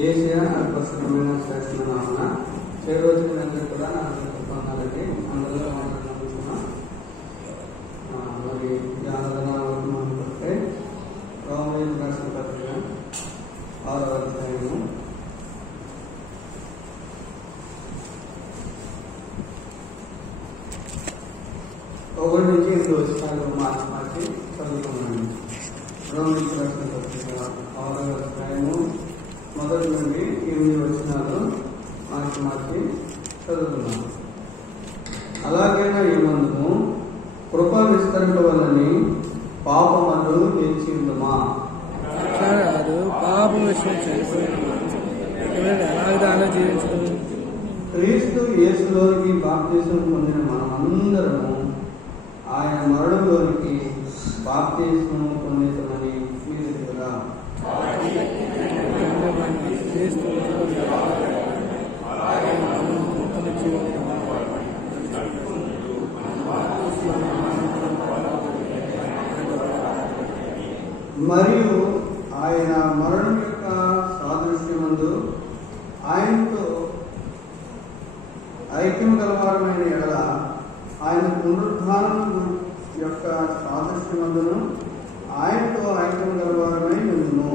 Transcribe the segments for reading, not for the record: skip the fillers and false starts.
Asia అల్పస్వరమైన శ్రేష్టమైన చెడు రోజులందరూ కూడా నాకు పొందాలంటే అందులో నమ్ముతున్నాం. మరి అంటే రోమన్ రాసిన పత్రిక 6వ అధ్యాయము 1 నుంచి 8 వచనాలు మార్చి చదువుకున్నాను. రోమన్ రాసిన పత్రిక 6వ అధ్యాయము 1 నుండి 8 వచనాలు మార్చి చదువుకున్నాను. అలాగైనా ఏమందుము కృప విస్తరింపవలని పాపమందు నిలిచిందమా? పాపం విషయం ఎలాగ జీవించుకుని క్రీస్తు యేసులోనికి బాప్తిసం పొందిన మనమందరము ఆయన మరణంలోనికి బాప్తిసం పొందేతమని మీరు కదా. మరియు ఆయన మరణం యొక్క సాదృశ్యమందు ఆయనతో ఐక్యం గలవారమైన ఎడల ఆయన పునరుద్ధానం యొక్క సాదృశ్యమందును ఆయనతో ఐక్యం గలవారమై ఉండును.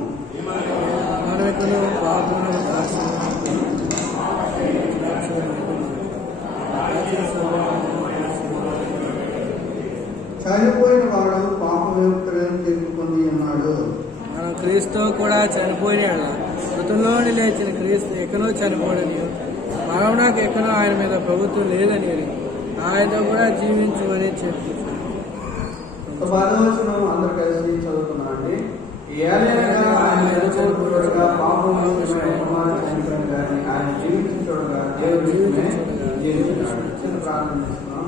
చనిపోయిన వాడు పాప విముక్తులను తెలుపుకొని ఉన్నాడు. మనం క్రీస్తు కూడా చనిపోయిన మృతుల్లోని లేచిన క్రీస్తు ఎక్కడో చనిపోడని మరణానికి ఎక్కడో ఆయన మీద ప్రభుత్వం లేదని ఆయనతో కూడా జీవించమని చెప్పి 10వ వచనం అందరు కలిసి చదువుతున్నారండి. ఆయన జీవించగా దేవుడు జీవించున్నాడు. ప్రార్థన చేస్తున్నాం.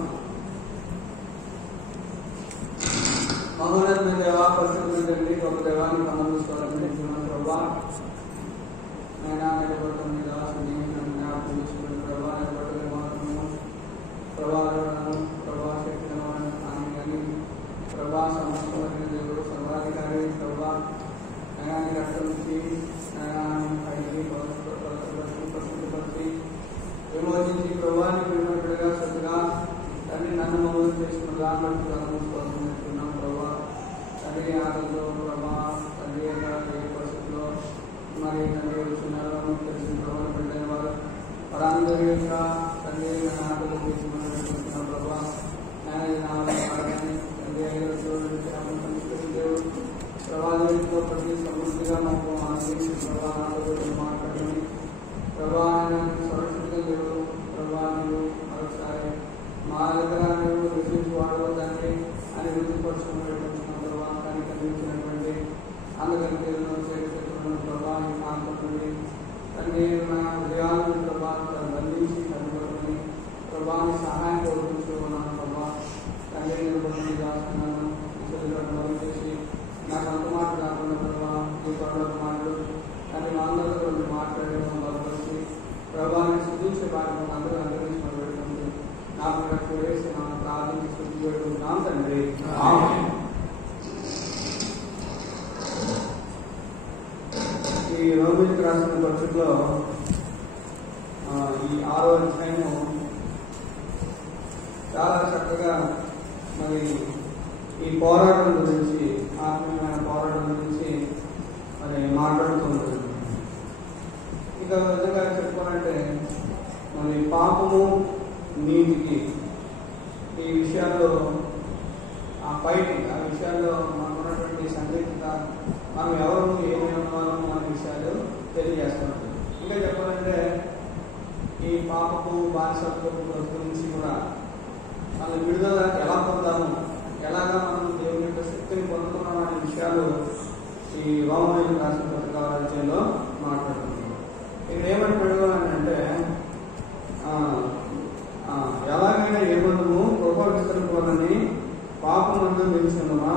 మహోన్నత దేవా, పరిశుద్ధ తండ్రి, గొప్ప దేవాన్ని సంబంధించుకోవాలంటే ప్రభా ఆయన నిలబడటం మీద జ్ఞాపకం చేసుకుని ప్రభా నిలబడటం మాత్రము ప్రభా శక్తి కానీ ప్రభా సమస్తమైన దేవుడు సర్వాధికారి ప్రభా నయాన్ని రక్షించి నయాన్ని పైకి ప్రస్తుతపరిచి విమోచించి ప్రభాని ప్రేమగా సత్తుగా తండ్రి నన్ను మమ్మల్ని చేసిన దాన్ని అనుభవిస్తున్నాం ప్రభా. తండ్రి ఆటలో ప్రభా తండ్రి ఏ పరిస్థితిలో మరి తండ్రి వచ్చినారో తెలిసిన ప్రభావం పెట్టిన వారు వారందరి యొక్క తండ్రి ఆటలు తీసుకున్నాం ప్రభా. ప్రభావితో ప్రతి సమృద్ధిగా మాకు ఆశించి ప్రభావాలు మాట్లాడండి ప్రభా. సురక్షితంగా దేవుడు ప్రభా నువ్వు మరొకసారి మా దగ్గర నువ్వు రుచించి వాడవద్దండి అని రుచిపరచుకున్నటువంటి ప్రభావ కానీ కలిగించినటువంటి అందుకని చేతులను ప్రభా ఈ ప్రాంతం నుండి తండ్రి నా హృదయాలను ప్రభా బంధించి కనుగొని ప్రభాని సహాయం కోరుకుంటున్నాను ప్రభా. తండ్రి నేను రాస్తున్నాను ఈ చేసి నాకు అంత మాట కాకుండా ప్రభా ఈ పనులకు మాటలు కానీ మా అందరితో మాట్లాడడం బలపరిచి ప్రభావాన్ని శుద్ధించే భాగం అందరూ అందరికీ పెడుతుంది. నాకు నాకు వేసి నా ప్రార్థించి శుద్ధి పెడుతున్నాను తండ్రి. ఈ రోమిలకు రాసిన పత్రికలో ఈ 6వ అధ్యాయము చాలా చక్కగా మరి ఈ పోరాటం గురించి ఆత్మీయమైన పోరాటం గురించి మరి మాట్లాడుతుంది. ఇక విధంగా చెప్పాలంటే మరి పాపము నీతికి ఈ విషయాల్లో ఆ విషయాల్లో మనకున్నటువంటి సందిగ్ధత మనం ఎవరు ఏమైనా ఉన్నామో అనే విషయాలు తెలియజేస్తున్నారు. ఇంకా చెప్పాలంటే ఈ పాపపు బానిసత్వపు గురించి కూడా మనం విడుదల ఎలా పొందాము, ఎలాగా మనం దేవుని యొక్క శక్తిని పొందుతున్నాం అనే విషయాలు ఈ రోమన్ రాసిన పత్రిక రాజ్యంలో మాట్లాడుతున్నాం. ఇక్కడ ఏమంటాడు అని అంటే ఎలాగైనా ఏమందుము కృప విస్తరించాలని పాపం అందు నిలిచిందమా?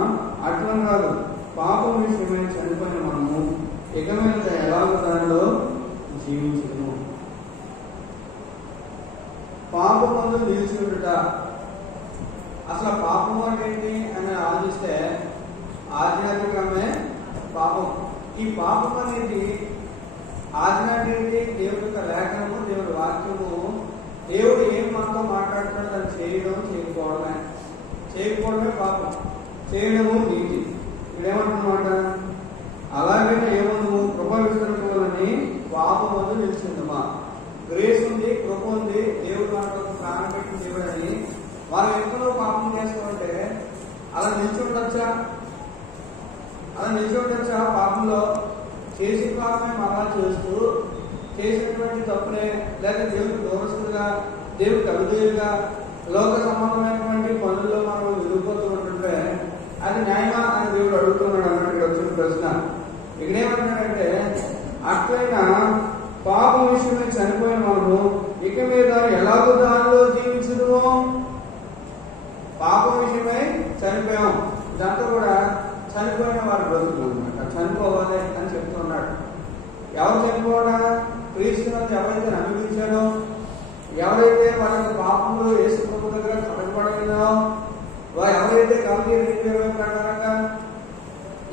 అట్లా కాదు, పాపం విషయమై చనిపోయిన మనము ఇక మీద ఎలాగ దానిలో జీవించము. పాపం అందు నిలిచినట అసలు పాపం అంటే ఏంటి అని ఆలోచిస్తే ఆధ్యాత్మికమే పాపం. ఈ పాపం అనేది ఆజ్ఞ అనేది దేవుడి యొక్క లేఖనము, దేవుడి వాక్యము. దేవుడు ఏం మనతో మాట్లాడుతున్నాడో దాన్ని చేయకపోవడమే పాపం, చేయడము నీతి. ఇక్కడేమంటున్నమాట, అలాగే ఏమను కృప విస్తరించాలని పాపం వల్ల నిలిచిందమ్మా. గ్రేస్ ఉంది, కృప ఉంది, దేవుడు మనకు ప్రాణం పెట్టిన దేవుడు అని మనం ఎక్కడో పాపం చేసుకోమంటే అలా నిల్చుండొచ్చా? పాపంలో చేసిన పాపమే మరలా చేస్తూ చేసినటువంటి తప్పునే, లేదా దేవుడికి దూరస్తులుగా, దేవుడికి అవిధేయులుగా, లోక సంబంధమైనటువంటి పనుల్లో మనం విడిపోతూ ఉంటుంటే అది న్యాయమా అని దేవుడు అడుగుతున్నాడు అన్నట్టు వచ్చిన ప్రశ్న. ఇక్కడేమంటున్నాడంటే, అట్లయినా పాపం విషయమై చనిపోయిన మనము ఇక మీద ఎలాగో దానిలో జీవించదుమో. పాపం విషయమై చనిపోయాం, దాంతో కూడా చనిపోయిన వారు బ్రతుకులు అనమాట. చనిపోవాలి అని చెప్తున్నాడు. ఎవరు చనిపోవాలా? క్రీస్తునందు ఎవరైతే అనుభవించాడో, ఎవరైతే వాళ్ళ పాపంలో యేసు ప్రభు దగ్గర కట్టబడలేదో, ఎవరైతే కాబట్టి 2020 ప్రకారంగా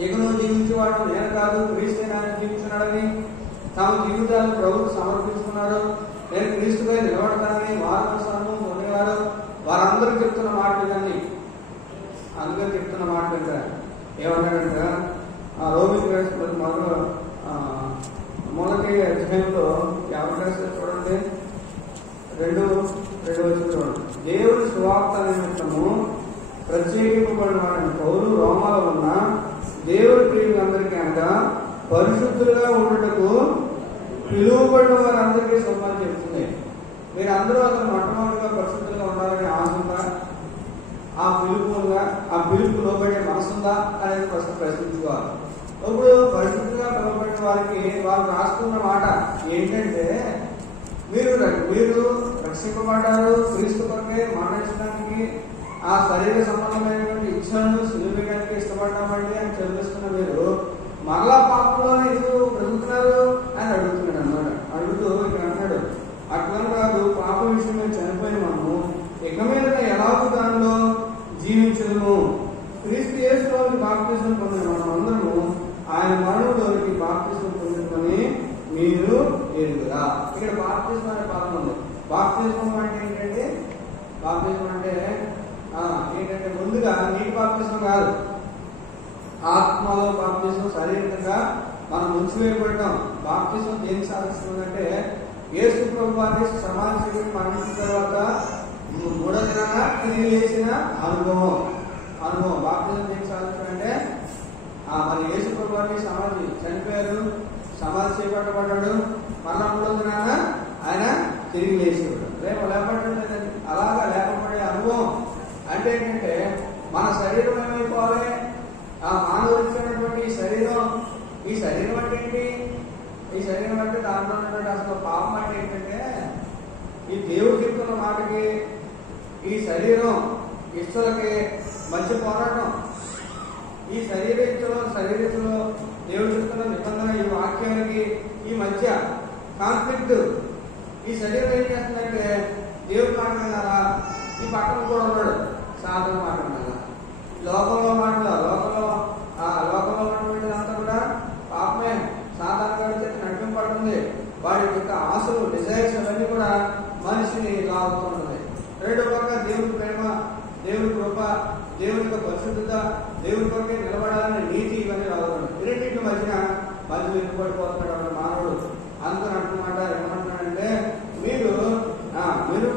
ఇకను జీవించేవాడు నేను కాదు క్రీస్తు ఆయన జీవించున్నాడని తమ జీవితాలను ప్రభుత్వం సమర్పించుకున్నాడు, నేను క్రీస్తుగా నిలబడతానని వారు పొందేవారు, వారందరూ చెప్తున్న మాటలు కానీ అందరూ చెప్తున్న మాటలు అంటే ఏమన్నాడంటే, రోమిలకు మొదటి అధ్యాయంలో 50 చూడండి, 2 వచ్చిన చూడండి. దేవుని సువార్త నిమిత్తము ప్రత్యేకింపబడిన వాడిని పౌలు రోమాలో ఉన్న దేవుని ప్రియులందరికీ అనగా పరిశుద్ధులుగా ఉండటకు పిలువబడిన వారందరికీ సొమ్మని చెప్తుంది. మీరు అందరూ అసలు మొట్టమొదటిగా పరిశుద్ధులుగా ఉండాలని ఆశ ఉందా? ఆ పిలుపు లోబడే మనసుందా అనేది ఫస్ట్ ప్రశ్నించుకోవాలి. ఇప్పుడు పరిశుద్ధంగా పిలువబడిన వారికి వాళ్ళు రాసుకున్న మాట ఏంటంటే, మీరు రక్షింపబడ్డారు, క్రీస్తు కొరకే మరణించడానికి, ఆ శరీర సంబంధమైనటువంటి ఇచ్ఛలను సులువేయడానికి ఇష్టపడ్డామండి అని చదివిస్తున్న మీరు మరలా పాపంలో ఎందుకు బ్రతుకుతున్నారు అని అడుగుతున్నాడు అన్నమాట. అడుగుతూ ఇక్కడ అన్నాడు, అట్లా కాదు, పాప విషయంలో చనిపోయిన మనము ఇక మీద ఎలాగో దానిలో జీవించడము. క్రీస్తు యేసులోకి బాప్తిజం పొందిన మనం అందరము ఆయన మరణంలోకి బాప్తిజం పొందుకొని మీరు ఎరుగురా. ఇక్కడ బాప్తిజం అనే పదం ఉంది. బాప్తిజం అంటే ఏంటంటే, ముందుగా నీటి బాప్తిజం కాదు, ఆత్మలో బాప్తిజం. శారీరకంగా మనం ముంచివేయబడ్డాం. బాప్తిజం దేనికి సాధిస్తుందంటే, యేసు ప్రభువాన్ని సమాధి చేసి మరణించిన తర్వాత 3వ దినాన తిరిగి లేచిన అనుభవం. బాప్తిజం దేనికి సాధిస్తుందంటే, మరి యేసు ప్రభువాన్ని సమాధి చనిపోయారు, సమాధి చేపట్టబడ్డాడు, మళ్ళా 3వ దినాన ఆయన తిరిగి లేచేవాడు. లేపబడ్డాడు. అలాగా లేపబడే అనుభవం అంటే ఏంటంటే, మన శరీరం ఏమైపోవాలి? ఆ మానవుడు ఇచ్చినటువంటి ఈ శరీరం అంటే ఏంటి? ఈ శరీరం అంటే దాంట్లో ఉన్నటువంటి అసలు పాపం అంటే ఏంటంటే, ఈ దేవుడు చెప్తున్న మాటకి ఈ శరీరం ఇష్టలకి మధ్య పోరాటం. ఈ శరీరంలో దేవుడు చెప్తున్న నిబంధన, ఈ వాక్యానికి ఈ మధ్య కాన్ఫ్లిక్ట్. ఈ శరీరం ఏం చేస్తుందంటే, దేవుడి మాట వినాలా, ఈ పక్కన కూడా ఉన్నాడు సాధన మాట వినాలా, లోకంలో ఉన్నటువంటిదంతా కూడా పాపమే, సాధారణంగా చేతి నడిపింపడుతుంది. వాడి యొక్క ఆశలు, డిజైర్స్ అవన్నీ కూడా మనిషిని లాగుతుంటుంది. రెండో పక్క దేవుడి ప్రేమ, దేవుడి కృప, దేవుడి యొక్క పరిశుద్ధత, దేవుడి కొరకే నిలబడాలని నీతి, ఇవన్నీ రావుతుంది. రెండింటి మధ్యన ఇరుపడిపోతున్నాడు అన్న మానవుడు. అందుకని అంటున్నమాట, ఏమంటున్నాడంటే, మీరు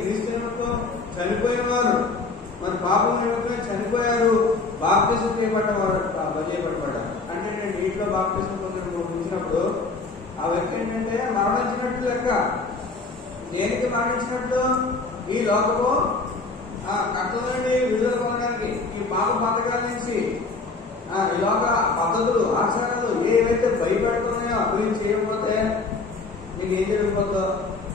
క్రీస్తు నిమిత్తం చనిపోయిన వారు, మరి పాపం నిమిత్తమే చనిపోయారు, బాప్తిజం చేయబడ్డవారు, చేయబడ్డారు. అంటే నేను నీటిలో బాప్తిజం పొందినప్పుడు ఆ వ్యక్తి ఏంటంటే మరణించినట్లు లెక్క. దేనికి మరణించినట్లు? ఈ లోకము కట్టల నుండి విడుదల పొందడానికి, ఈ పాప పథకాల నుంచి, ఈ లోక పద్ధతులు, ఆచారాలు ఏవైతే భయపెడుతున్నాయో అవి చేయకపోతే నీకు ఏం జరిగిపోతుందో,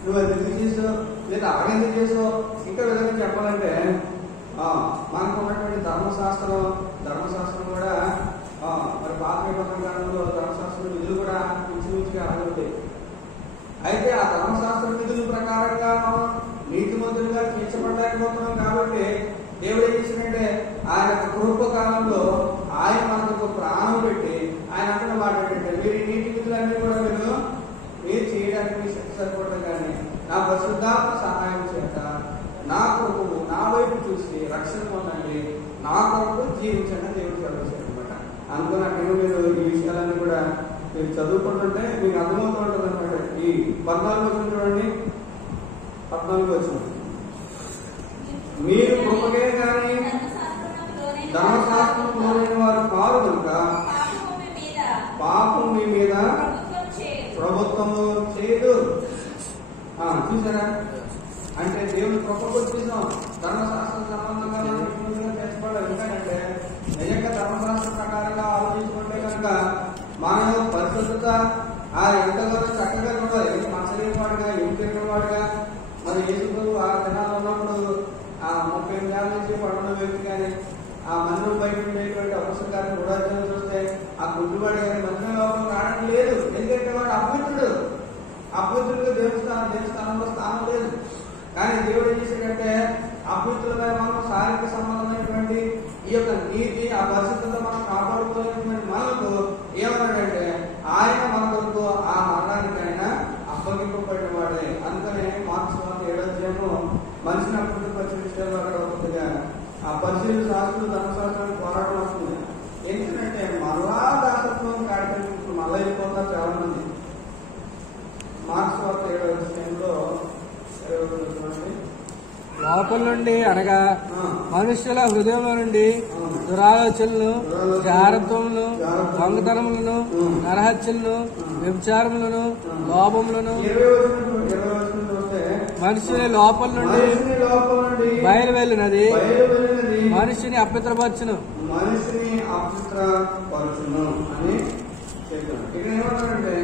నువ్వు అది ఎందుకు చేసావు, లేదా ఆగెందుకు చేసావు, ఇంకా విధంగా చెప్పాలంటే మనకు ఉన్నటువంటి ధర్మశాస్త్రం కూడా మరి పాత నిబంధన కాలంలో ధర్మశాస్త్రం విధులు కూడా ఇంచుమించుగా అలాగే. అయితే ఆ ధర్మశాస్త్ర విధుల ప్రకారంగా మనం నీతిమంతులుగా తీర్చబడలేకపోతున్నాం. కాబట్టి దేవుడు ఏం చేసిందంటే, ఆయన కృప కాలంలో ఆయన మనకు ప్రాణం పెట్టి ఆయన అంటున్న మాట ఏంటంటే, మీరు నీతి విధులన్నీ కూడా మీరు సరిపడదు, కానీ నా పరిశుద్ధాత్మ సహాయం చేత నా కొరకు నా వైపు చూసి రక్షణ పొందండి, నా కొరకు జీవించండి దేవుడు చదివేశారు అనమాట. అనుకున్నట్టు మీరు ఈ విషయాలన్నీ కూడా మీరు చదువుకుంటుంటే మీకు అర్థమవుతూ ఉంటుంది అనమాట. ఈ 14 వచ్చిన చూడండి, 14 వచ్చిన మీరు కృపకే కానీ ధర్మశాస్త్రం లోని వారు కాదు కనుక పాపం మీ మీద ప్రభుత్వము చేయదు. చూసారా, అంటే దేవుని కృపకు వచ్చేసాం. ధర్మశాస్త్రం సంబంధంగా నేర్చుకోవడం ఎందుకంటే నిజంగా ధర్మశాస్త్రం ప్రకారంగా ఆలోచించుకుంటే కనుక మనం పరిశుద్ధత ఎంతగానో చక్కగా ఉండాలి. మచ్చలేని వాడుగా, ఏం తిరిగిన వాడుగా, మరి యేసు ఆ దినాలు ఉన్నప్పుడు 30 ఏళ్ళ నుంచి పడున్న వ్యక్తి కానీ ఆ మందిరం బయట ఉండేటువంటి అవసరం కానీ కూడా చూస్తే ఆ గుడ్డువాడు కానీ మందిరం లోపల రావడం లేదు. ఎందుకంటే వాడు అభ్యుతుడిగా దేవస్థానంలో స్థానం లేదు. కానీ దేవుడు ఏం చేశాడంటే అభ్యుతులుగా మనం శారీరక సంబంధమైనటువంటి ఈ యొక్క నీతి, ఆ పరిస్థితుల్లో మనం కాపాడుకోలేటువంటి మనకు ఏమన్నాడంటే ఆయన మన కొరకు ఆ మరణానికి ఆయన అప్పగింపబడిన వాడే. అందుకనే మార్క్స్ 7వ అధ్యాయము మనిషిని అప్పగింపరిచిన విషయాలు అక్కడ అవుతుందిగా ఆ పరిశీలన శాస్త్రులు ధర్మశాస్త్రానికి పోరాటం వస్తుంది. ఎందుకంటే మరలా దాసత్వం కార్యక్రమం మళ్ళీ వెళ్ళిపోతారు చాలా మంది. మార్క్స్ 7వ అధ్యాయంలో లోపల నుండి అనగా మనుష్యుల హృదయంలో నుండి దురాలోచనలు, జారత్వములను, దొంగతనములను, నరహత్యలను, వ్యభిచారములను, లోభములను మనుషుని లోపల నుండి బయలువెళ్ళినది మనిషిని అపవిత్రపరచును. మనిషిని అపవిత్రపరచును అని చెప్పారు. ఇక్కడ ఏమన్నారంటే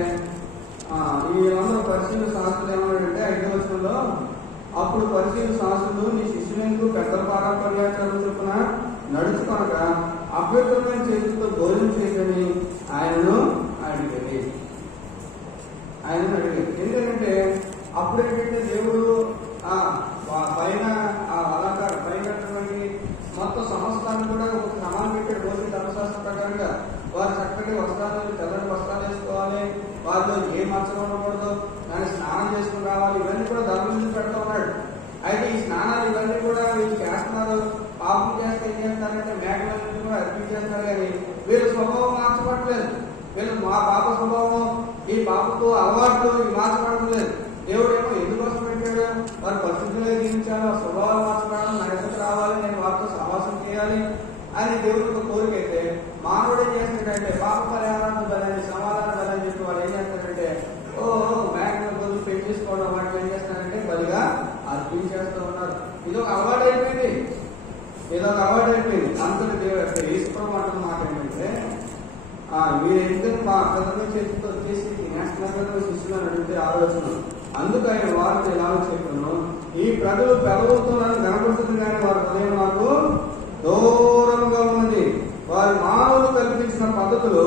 ఈ అందరూ పరిశీలన శాస్త్రులు ఏమన్నాడంటే 5వ వచనంలో అప్పుడు పరిశీలన శాస్త్రులు నీ శిష్యులకు పెద్దల పారాపర్యాచారం చొప్పున నడుచుకొనక అపవిత్రమైన చేతులతో భోజనం చేయని ఆయనను అడిగేది. ఎందుకంటే అప్పుడు ఏంటంటే దేవుడు పైన అలంకారం పైనటువంటి మొత్తం సమస్తాన్ని కూడా ఒక క్రమాన్ని పెట్టాడు. రోజు ధర్మశాస్త్ర ప్రకారంగా వారు చక్కటి వస్త్రాలు, తెల్లని వస్త్రాలు వేసుకోవాలి, వారిలో ఏ మచ్చలు ఉండకూడదు, దాన్ని స్నానం చేసుకుని రావాలి. ఇవన్నీ కూడా ధర్మం పెడతా ఉన్నాడు. అయితే ఈ స్నానాలు ఇవన్నీ కూడా వీళ్ళు చేస్తున్నారు. పాపం చేస్తే ఏం చేస్తారంటే మేకలన్నీ కూడా అర్పించేస్తున్నారు, కానీ వీళ్ళ స్వభావం మార్చబడలేదు. వీళ్ళు మా పాప స్వభావం, ఈ పాపతో అలవాట్లు ఇవి మార్చబడలేదు. దేవుడేమో ఎందుకోసం పెట్టాడు? వారు పరిశుద్ధంగా జీవించాలి, ఆ స్వభావాలు మార్చబడాలి, నా ఎదుట రావాలి, నేను వారితో సహవాసం చేయాలి అని దేవుడికి కోరిక. అయితే మానవుడు ఏం చేస్తాడంటే పాప పరిహారాన్ని బలని, సమాధాన బలని చెప్పి వాళ్ళు ఏం చేస్తారంటే మేకల బదులు పెట్టేసుకోవడం వాటిని ఏం చేస్తారంటే బలిగా అర్పించేస్తూ ఉన్నారు. ఇదొక అలవాటు అయిపోయింది. అందుకని దేవుడు ఈశ్వరం అంటున్న మాట ఏంటంటే మీరు ఎందుకు మా అక్కడతో చేతితో వచ్చేసి తినేస్తున్నారు శిష్యులు అని అడిగితే ఆలోచన. అందుకు ఆయన వారితో ఎలా చెప్పాను, ఈ ప్రజలు పెదవులతో నన్ను కనపడుతుంది కానీ వారి హృదయం నాకు దూరంగా ఉన్నది. వారి మానవులు కల్పించిన పద్ధతులు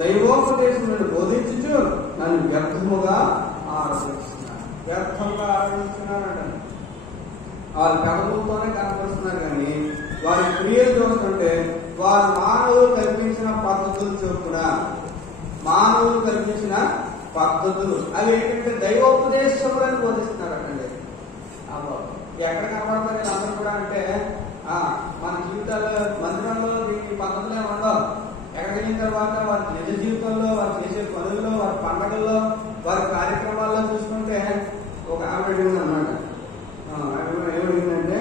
దైవోపదేశం బోధించు నన్ను వ్యర్థంగా ఆరాధిస్తున్నారంట. వారి పెదవులతోనే కనపడుతున్నారు కానీ వారి క్రియలు చూస్తుంటే వారు మానవులు కల్పించిన పద్ధతులు చొప్పున పద్ధతులు అవి ఏంటంటే దైవోపదేశములను బోధిస్తున్నారటండి. ఎక్కడ కనపడతారు వీళ్ళందరూ కూడా అంటే మన జీవితాల్లో మందిరంలో ఈ పద్ధతులే ఉండవు. ఎక్కడికి వెళ్ళిన తర్వాత వారి నిజ జీవితంలో, వారు చేసే పనుల్లో, వారి పండుగల్లో, వారి కార్యక్రమాల్లో చూసుకుంటే ఒక ఆమె అడిగింది అనమాట. ఏమడిగిందంటే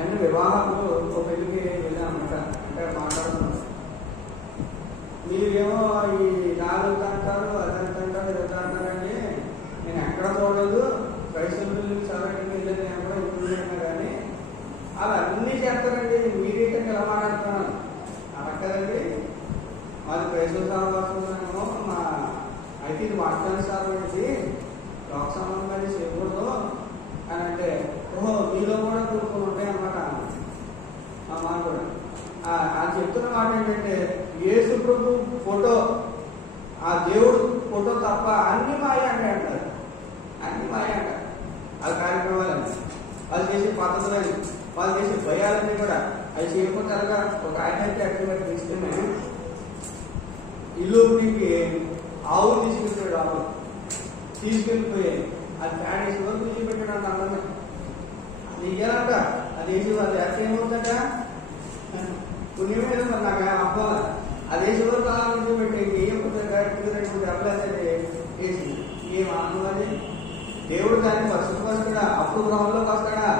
అంటే వివాహాలు ఒక పెళ్లికి వెళ్ళాను అనమాట. అంటే మాట్లాడుతున్నాను, మీరేమో ఈ నాలుగు అంటారు, అదంతా అంటారు, ఇదంతా అంటారండి. నేను ఎక్కడ చూడలేదు, క్రైస్తవులు చదవడానికి వెళ్ళేది నేను కూడా ఇప్పుడు వెళ్ళినా కానీ అలా అన్నీ చేస్తారండి. మీరేంటంటే ఎలా మాట్లాడుతున్నాను అలా కదండి. మాది క్రైస్తవ సహవాసమేమో అయితే ఇది వాక్యానుసారం ఏంటి, లోక సంబంధంగా చేయకూడదు అని అంటే మీలో కూడా కూర్చొని ఉంటాయి అన్నమాట. ఆ మాట కూడా అది చెప్తున్న మాట ఏంటంటే యేసు ప్రభు ఫోటో, ఆ దేవుడు ఫోటో తప్ప అన్ని మాయ అంటే అంటారు. అన్ని మాయ అంటారు. అది కార్యక్రమాలని, వాళ్ళు చేసే పద్ధతులని, వాళ్ళు చేసే భయాలన్నీ కూడా అవి చేయకపోతారుగా. ఒక ఆయన అయితే అక్కడ తీసుకునే ఇల్లుకి ఆవు తీసుకెళ్ళిపోయాడు. ఆవు తీసుకెళ్ళిపోయి అది ప్యాడ్ వేసి వరకు విడిచిపెట్టాడు అందరినీ. అది ఇయ్యాలంట, అది వేసి అది వేస్తే ఏమవుతుందట పుణ్యమే లేదు. మరి నాకు అవ్వాలి అది వేసి వరకు అలా విడిచిపెట్టి ఏం అప్లైతే వేసి ఏం ఆనందం అది. దేవుడు దాన్ని పరిశుభ్రపరుస్తాడా? అప్పుడు గృహంలోకి వస్తాడా?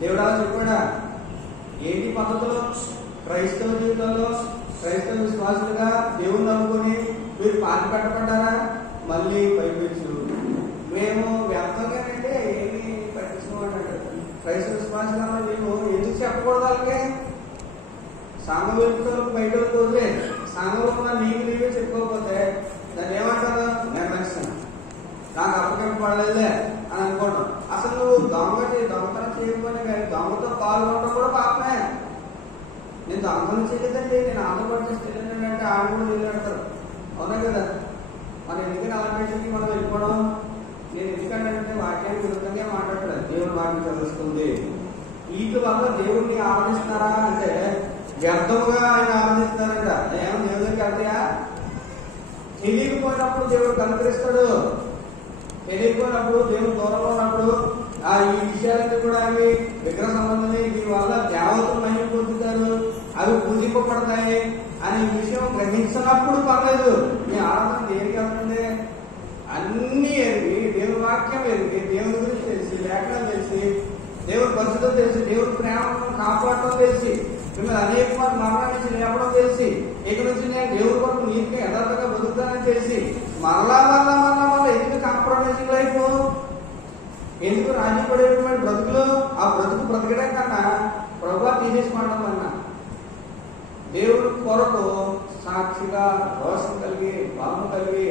దేవుడు అలా చెప్పాడా? ఏంటి పద్ధతులు? క్రైస్తవ జీవితంలో క్రైస్తవ విశ్వాసులుగా దేవుని నమ్ముకొని మీరు పాతి పెట్టబడ్డారా? మళ్ళీ పైపించు మేము వ్యర్థంగానంటే ఏమి పట్టించుకోమంటాడు. క్రైస్తవ విశ్వాసులుగా మేము ఎందుకు చెప్పకూడదు? వాళ్ళకి సంఘ వెళ్తూ బయట వదిలే సంఘంలో నీకు నీవే చెప్పుకోకపోతే దాన్ని ఏమంటారు? నిర్లక్ష్యం, నాకు అప్పగింపబడలేదే అని అనుకోవడం. అసలు నువ్వు దొంగతనం చేయకపోయినా కానీ దొంగతో పాల్గొనడం కూడా పాపమే. నేను దొంగతనం చేయలేదండి, నేను ఆంధ్రప్రదేశ్ అంటే ఆడ కూడా వెళ్ళాడతారు. అవునా కదా? మనం ఎందుకని అలాంటి మనం వెళ్ళిపోవడం? నేను ఎందుకంటే వాక్యానికి విరుద్ధంగా మాట్లాడలేదు. దేవుడు వాక్యం తెలుస్తుంది. వీటి వల్ల దేవుడిని ఆరాధిస్తున్నారా అంటే వ్యర్థముగా ఆయన ఆరాధిస్తున్నారంట. ఏమో దేవుడికి వెళ్తాయా? తెలియకపోయినప్పుడు దేవుడు కనుకరిస్తాడు. తెలియకపోయినప్పుడు దేవుడు దూరంలో ఉన్నప్పుడు ఈ విషయాలన్నీ కూడా అవి విగ్రహ సంబంధమే, దీని వల్ల దేవతలు మహిమ పొందుతారు, అవి పూజింపబడతాయి అనే విషయం గ్రహించినప్పుడు పర్లేదు. మీ ఆరాధన దేనికి వెళ్తుంది? అన్ని ఎరిగి దేవుని వాక్యం ఎరిగి దేవుని గురించి తెలిసి లేఖనం తెలిసి దేవుని పరిస్థితులు తెలిసి దేవుని ప్రేమను కాపాడటం తెలిసి మిమ్మల్ని అనేక మంది మరణం నుంచి లేపడం తెలిసి ఇక నుంచి నేను దేవుడి కొరకు నీటిగా యథార్థంగా బతుకుతానని తెలిసి మరలా ఎందుకు కాంప్రమైజింగ్ లైఫ్, ఎందుకు రాజీ పడేటువంటి బ్రతుకులు? ఆ బ్రతుకు బ్రతకడం కన్నా ప్రభువా తీసేసుకోవడం కన్నా దేవుడి కొరకు సాక్షిగా రోషం కలిగి భావం కలిగి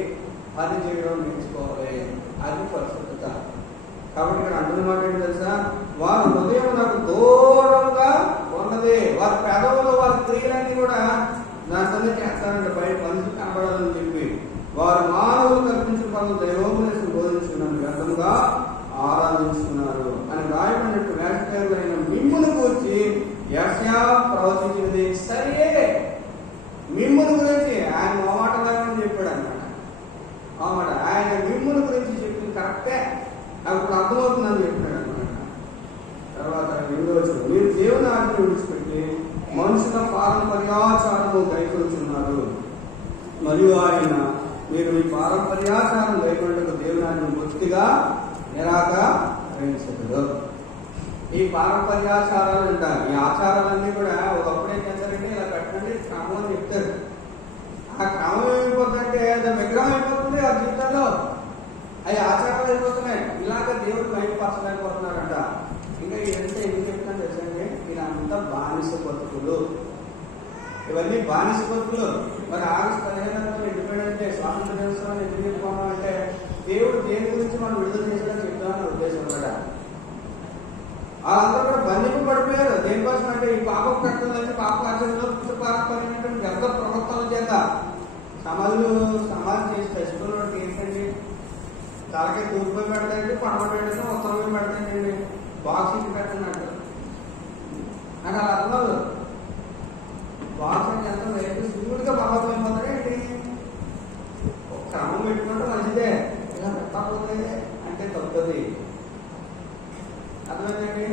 పని చేయడం నేర్చుకోవాలి. అది పరిశుద్ధత. కాబట్టి ఇక్కడ అంటున్న మాట ఏంటి తెలుసా? వారు హృదయం నాకు దూరంగా ఉన్నది, వారి పెదవులు వారి క్రియలన్నీ కూడా దాంట్లోనే చేస్తారంటే బయట మనుషులు కనబడాలని చెప్పి వారు మానవులు కల్పించిన పనులు దైవోపదేశం బోధించుకున్నాను వ్యర్థంగా ఆరాధించుకున్నారు అని రాయబడినట్టు వేషకారులైన మిమ్మును గురించి యెషయా ప్రవచించినది సరే. మిమ్మును గురించి ఆయన మాట లేకుండా చెప్పాడు అన్నమాట. అన్నమాట ఆయన మిమ్మును గురించి చెప్పింది కరెక్టే, నాకు ఇప్పుడు అర్థమవుతుందని చెప్పాడు అనమాట. తర్వాత మీరు దేవుని ఆజ్ఞను విడిచిపెట్టి మనుషుల పారంపర్యాచారము గైకొలుచున్నారు మరియు ఆయన మీరు మీ పారంపర్యాచారం గైకొండకు దేవుని ఆజ్ఞను పూర్తిగా నిరాకరించదు. ఈ పారంపర్యాచారాలు ఉంటారు. ఈ ఆచారాలన్నీ కూడా ఒకప్పుడు ఏం చేస్తారంటే ఇలా కట్టండి క్రమం అని చెప్తారు. ఆ క్రమం ఏమైపోతుందంటే అది విగ్రహం అయిపోతుంది ఆ జీవితంలో. అవి ఆచారాలు అయిపోతున్నాయి. ఇలాగ దేవుడు బయటపరచలేకపోతున్నారంట. ఇంకా ఇదంతా ఎందుకు చెప్తాను తెలుసండి? ఇదంతా బానిస బతుకులు. ఇవన్నీ బానిస బతుకులు. మరి ఆగస్టు 15 ఇండిపెండెన్స్ డే స్వాతంత్ర దినోత్సవాన్ని ఎందుకు చెప్పుకోవడం అంటే దేవుడు దేని గురించి మనం విడుదల చేసేలా చెప్తామని ఉద్దేశం కూడా. వాళ్ళందరూ కూడా బంధింపబడిపోయారు. దేనికోసం అంటే ఈ పాప కట్టడం పాపకార్యంలో పారంపర్యమైనటువంటి వ్యర్థ ప్రవర్తనల చేత సమాజం చేసి చచ్చిపోయినటువంటి ఏంటండి? తలకి తూర్పు పెడతాయండి, పడవ పెడతాం, ఉత్తరం పెడతాయండి, బాక్స్ ఇంటి పెట్టండి అంటారు. నాకు అలా అర్థం బాక్స్ అంటే ఎంత రేపు సింపుల్గా బాగా అయిపోతారేంటి? ఒక క్రమం పెట్టుకుంటే మంచిదే, ఇలా పెట్టకపోతే అంటే తప్పుతుంది. అర్థమైందండి?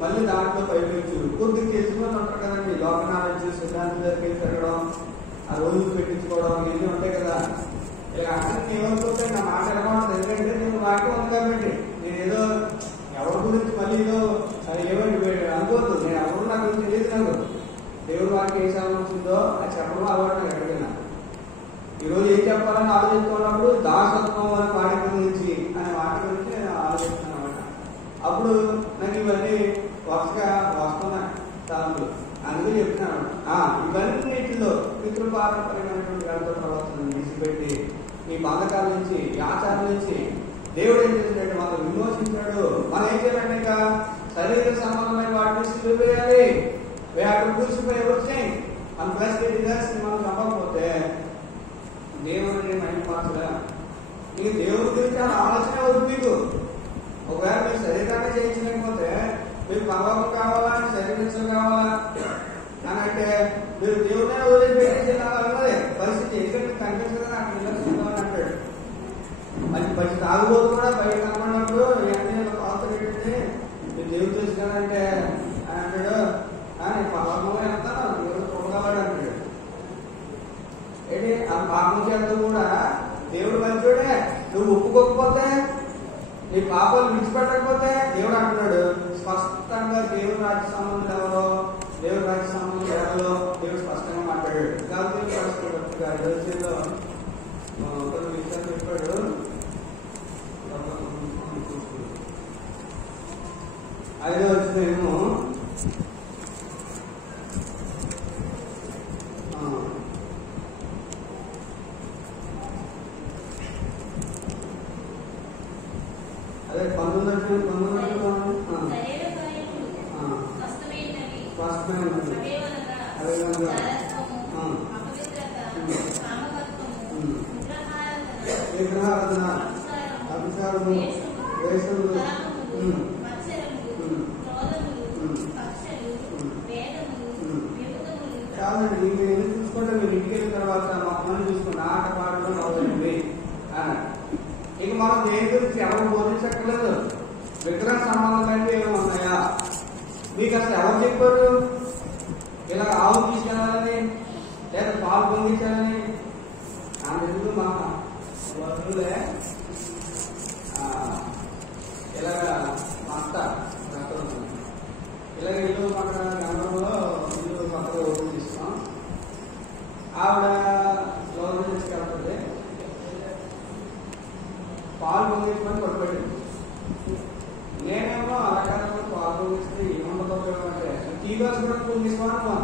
మళ్ళీ దాంట్లో పైపించు కొద్దిగా తెలుసుకొని ఉంటారు కదండి. లోక నాలెడ్జ్ సిద్ధాంతం దగ్గరికి తిరగడం, ఆ రోజులు పెట్టించుకోవడం ఇవన్నీ ఉంటాయి కదా. ఇలా అక్కడికి ఏమనుకుంటే నా మాట ఎలా ఉంటుంది? ఎందుకంటే నేను వాక్యం ఉంది కాబట్టి నేను ఏదో ఎవరి గురించి మళ్ళీ ఏదో ఏమని అనుకోవద్దు. నేను ఎవరు నా గురించి తెలియదు. నాకు దేవుడు వాక్యం ఏ సంబంధించిందో అది చెప్పడం అలవాటు. ఎక్కడికైనా ఈరోజు ఏం చెప్పాలని ఆలోచించుకున్నప్పుడు దాసత్వం అనే వాటి గురించి అనే వాటి గురించి నేను ఆలోచిస్తున్నాను అనమాట. అప్పుడు నాకు ఇవన్నీ వరుసగా వస్తున్నాయి తలంపులు. అందుకే చెప్తున్నాను ఇవన్నిటిలో పితృపారంపర్యమైనటువంటి గంట ప్రవర్తనను విడిచిపెట్టి ఈ బంధకాల నుంచి ఈ ఆచారం నుంచి దేవుడు ఏం చేసినట్టు మనం విమోచించాడు. మనం ఏం చేయాలంటే ఇంకా శరీర సంబంధమైన వాటిని సిలువేయాలి. వేట కూర్చుపోయి వచ్చినాయి మన ప్లస్ మనం నమ్మకపోతే దేవుడిని మైంపరచలే. నీకు దేవుడి గురించి ఆ ఆలోచన వద్దు మీకు. ఒకవేళ మీరు శరీరాన్ని చేయించలేకపోతే మీకు పర్వతం కావాలా, శరీరం కావాలా అని అంటే మీరు దేవుడే వదిలిపెట్టేసేలాగన్నదే పరిస్థితి. ఎందుకంటే కనిపించదని అక్కడ నిలబడి అంటాడు. మంచి తాగుబోతు కూడా బయట కనపడినా చూశానంటే అంటాడు నీ పాపంలో వెళ్తాను దేవుడు చూడగలడు అంటాడు. ఏంటి ఆ పాపం చేస్తూ కూడా దేవుడు మంచోడే. నువ్వు ఒప్పుకోకపోతే నీ పాపాలు విడిచిపెట్టకపోతే దేవుడు అంటున్నాడు స్పష్టంగా దేవుడు రాజ్య సంబంధం ఎవరో దేవుడు రాజ్య సంబంధం ఎవరో దేవుడు స్పష్టంగా మాట్లాడాడు. కాబట్టి రోజుల్లో కొన్ని విషయాలు చెప్పాడు. 5వ వచనమేమో అదే 19 విగ్రహారాధన, అభిషారము, వేషములు, కాదండి. మీరు ఎందుకు చూసుకుంటే మీరు ఇంటికి వెళ్ళిన తర్వాత మా పనులు చూసుకుంటే ఆట పాటలు అవుతుంది. ఇక మనం దేని గురించి ఎవరు బోధించక్కర్లేదు. విగ్రహ సంబంధం అంటే ఏమి ఉన్నాయా మీకు అసలు ఎవరు చెప్పారు? ఇలా ఆవు తీసుకెళ్ళాలని లేదా పాలు పొందించాలని ఎందుకు మా వదులే ఇలాగ మా అత్త ఇలాగ ఇల్లు పక్కన గంగంలో ఇల్లు పక్కన ఓపెన్ చేస్తాం. ఆవిడ లోన్ తీసుకెళ్తుంది. పాలు పొందించమని కొట్టుబడింది. నేనేమో అలకాలంలో పాలు పొందిస్తే ఏముండదు అంటే టీ కాసుకోవడానికి పొందిస్తాను.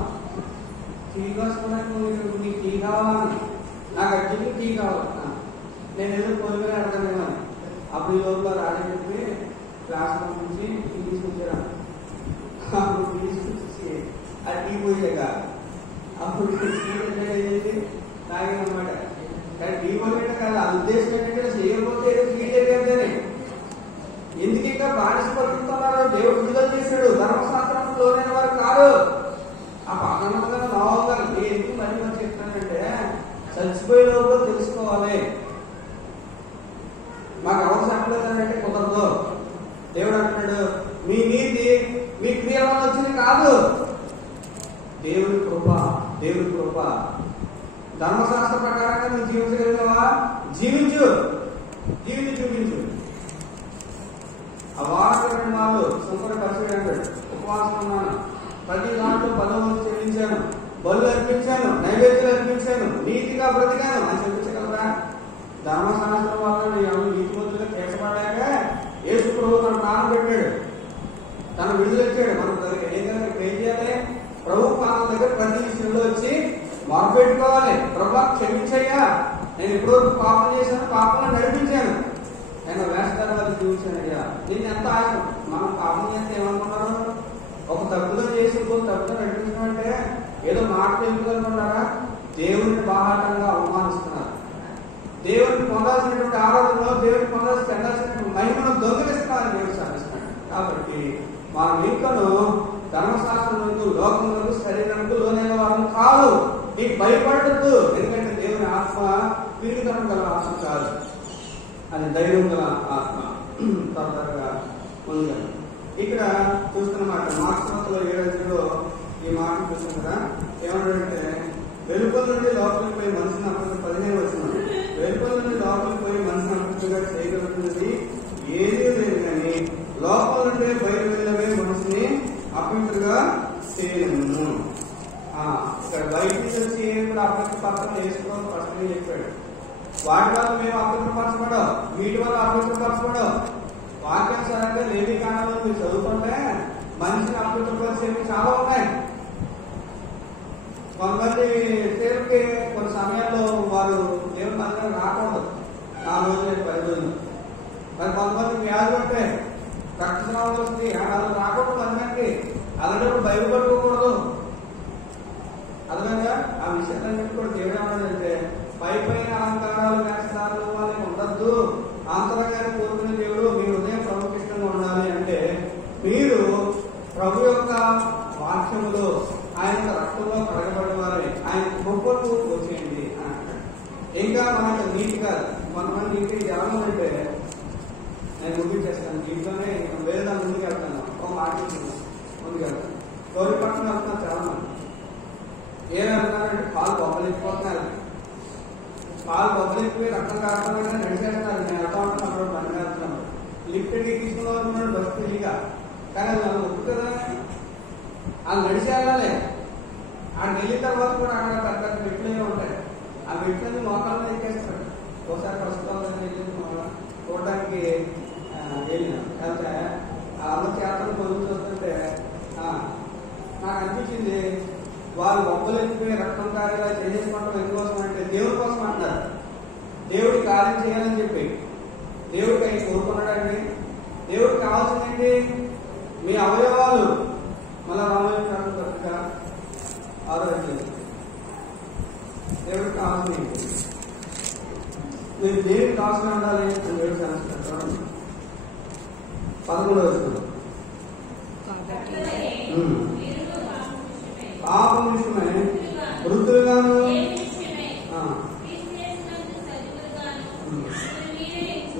టీ కాసుకోవడానికి నీకు టీ కావాలని నాకు అడ్డీకి టీ కావాలి. నేను ఏదో పొందుకొని అడగలేమో అని అప్పుడు ఈ లోపల రాడని చెప్పి క్లాస్ పంపించి టీ తీసుకొచ్చాను. అప్పుడు టీ తీసుకొచ్చి ఆ టీ పోయాక అప్పుడు తాగినమాట. కానీ టీ పోయేట కాదు. అది ఉద్దేశం ఏంటంటే చేయకపోతే ఫీల్ అయిపోయిందని. ఎందుకు ఇంకా బానిస పడుతున్నారు? దేవుడు విడుదల చేశాడు. ధర్మశాస్త్రం లోనైన వారు కాదు. ఆ పక్కన నోగా ఎందుకు మళ్ళీ మనం చెప్తానంటే చచ్చిపోయే లోపల తెలుసుకోవాలి. మాకు ఎవరు చెప్పలేదంటే కుదరదు. దేవుడు అంటున్నాడు మీ నీతి మీ క్రియల వల్ల వచ్చింది కాదు, దేవుడి కృప. దేవుడి కృప. ధర్మశాస్త్ర ప్రకారంగా నువ్వు జీవించగలిగావా? జీవించు, జీవించి చూపించు. ఆ వారం 2 మార్లు సంపద పరిచయం అంటాడు. ఉపవాసం ఉన్నాను, ప్రతి దాంట్లో 10వ వంతు చెల్లించాను, బలు అర్పించాను, నైవేద్యాలు అర్పించాను, నీతిగా బ్రతికాను అని చెప్పించగలరా? ధర్మశాస్త్రం వల్ల నీతిమంతులుగా తీర్చబడ్డాక యేసు ప్రభు తన ప్రాణం పెట్టాడు, తన విడుదలొచ్చాడు. మనం ఏం చేయాలి? ప్రభు పాలన దగ్గర ప్రతి విషయంలో వచ్చి మొరపెట్టుకోవాలి. ప్రభు క్షమించయ్యా, నేను ఇప్పటివరకు పాపం చేశాను, పాపంలో నడిపించాను, నేను వేషధారాలు చూపించానయ్యా. దీన్ని ఎంత ఆశ. మనం పాపం చేస్తే ఏమనుకున్నారు? ఒక తప్పుదం చేసి ఇంకో తప్పుదం నడిపించడం అంటే ఏదో మాట తెలుపుకుంటున్నారా? దేవుడిని బాహాటంగా అవమానిస్తున్నారు. దేవుడిని పొందాల్సినటువంటి ఆరాధనలో దేవుడిని చెందాల్సినటువంటి మహిమను దొంగిలిస్తున్నారని దేవుడు సాధిస్తున్నాడు. కాబట్టి మనం ఇంకను ధర్మశాస్త్రములకు, లోకములకు, శరీరములకు లోనైన వారిని కాదు. నీకు భయపడద్దు. ఎందుకంటే దేవుని ఆత్మ పీడితనం గల ఆత్మ కాదు, అది ధైర్యం గల ఆత్మ. తొందరగా పొందాను. ఇక్కడ చూస్తున్నమాట మార్క్స్లో 7:5 ఈ మాట చూస్తాం కదా. ఏమంటాడంటే వెలుపల నుండి లోపలికి పోయి మనిషిని అప్పుడు 15 వచ్చిన వెలుపల నుండి లోపలికి పోయి మనిషిని అప్పుడుగా చేయగలుగుతున్నది ఏదీ లేదు, కానీ లోపల నుండి బయట వెళ్ళవే మనిషిని అపవిత్రుగా చేయను. ఇక్కడ బయట నుంచి వచ్చి కూడా అపవిత్ర పత్రం వేసుకోవడం స్పష్టంగా చెప్పాడు. వాటి వల్ల మేము అపవిత్రపరచబడం, వీటి వల్ల అపవిత్రపరచబడం. వాక్యానుసారంగా లేవి కాలంలో మీరు చదువుకుంటే మనిషిని అపవిత్రపరిచేవి చాలా ఉన్నాయి. కొంతమంది సేవకి కొన్ని సమయాల్లో వారు దేవుని మందిరం రాకూడదు, 4 రోజులు 10 రోజులు. మరి కొంతమంది వ్యాధులు ఉంటాయి, రక్తస్రావాలు వస్తాయి, అది రాకూడదు మందిరానికి. అలాంటప్పుడు బైబిల్ పట్టుకోకూడదు. అదనంగా ఆ విషయాలన్నింటి కూడా దేవుడు ఏమన్నాడంటే పై పైన అలంకారాలు వేషధారాలు వాళ్ళకి ఉండద్దు, అంతరంగానే కోరుకునే దేవుడు మీ హృదయం ప్రభుకిష్టంగా ఉండాలి. అంటే మీరు ప్రభు యొక్క వాక్యములో ఆయన రక్తంలో కడగబడిన వారే, ఆయన కృపకు వచ్చేయండి అని అంటాడు. ఇంకా మనకు నీతి కాదు. కొంతమంది నీతి జనం అంటే నేను ముగించేస్తాను, దీంట్లోనే వేరే దాని ముందుకు వెళ్తాను. ఒక మాట గౌరీపట్నం వెళ్తున్నారు చాలా మంది. ఏం వెళ్తున్నారంటే పాలు బొబ్బలిపోతున్నారు. పాలు బొబ్బలిపోయి రక్తం కాకుండా నడిచేస్తున్నారు. నేను వెళ్తా ఉంటాను, అక్కడ పని వెళ్తున్నాను. లిఫ్ట్ తీసుకున్న వాళ్ళు బస్సు తెలియక, కానీ అది నన్ను ఒప్పు కదా, వాళ్ళు నడిచి వెళ్ళాలి. అక్కడ వెళ్ళిన తర్వాత కూడా అక్కడ పెద్ద పెద్ద మెట్లే ఉంటాయి. ఆ మెట్లని మోకాళ్ళలో ఎక్కేస్తాడు. ఒకసారి ప్రస్తుతం చూడడానికి వెళ్తే అమ్మ చేతను పొందుతూ వస్తుంటే నాకు అనిపించింది, వాళ్ళు బొబ్బలెత్తిపోయి రక్తం కార్యాలు చేసేసుకోవడం ఎందుకోసం అంటే దేవుడి కోసం అంటారు. దేవుడి కార్యం చేయాలని చెప్పి దేవుడికి అవి కోరుకున్నాడండి. దేవుడికి కావాల్సిందండి మీ అవయవాలు. మళ్ళా రామయ్య పత్రిక 6వ అధ్యాయం. దేవుడికి కావాల్సింది మీరు దేవుడికి కావాల్సిన ఉండాలి. 11వ వచనం. పాపం విషయమై వృద్ధులుగాను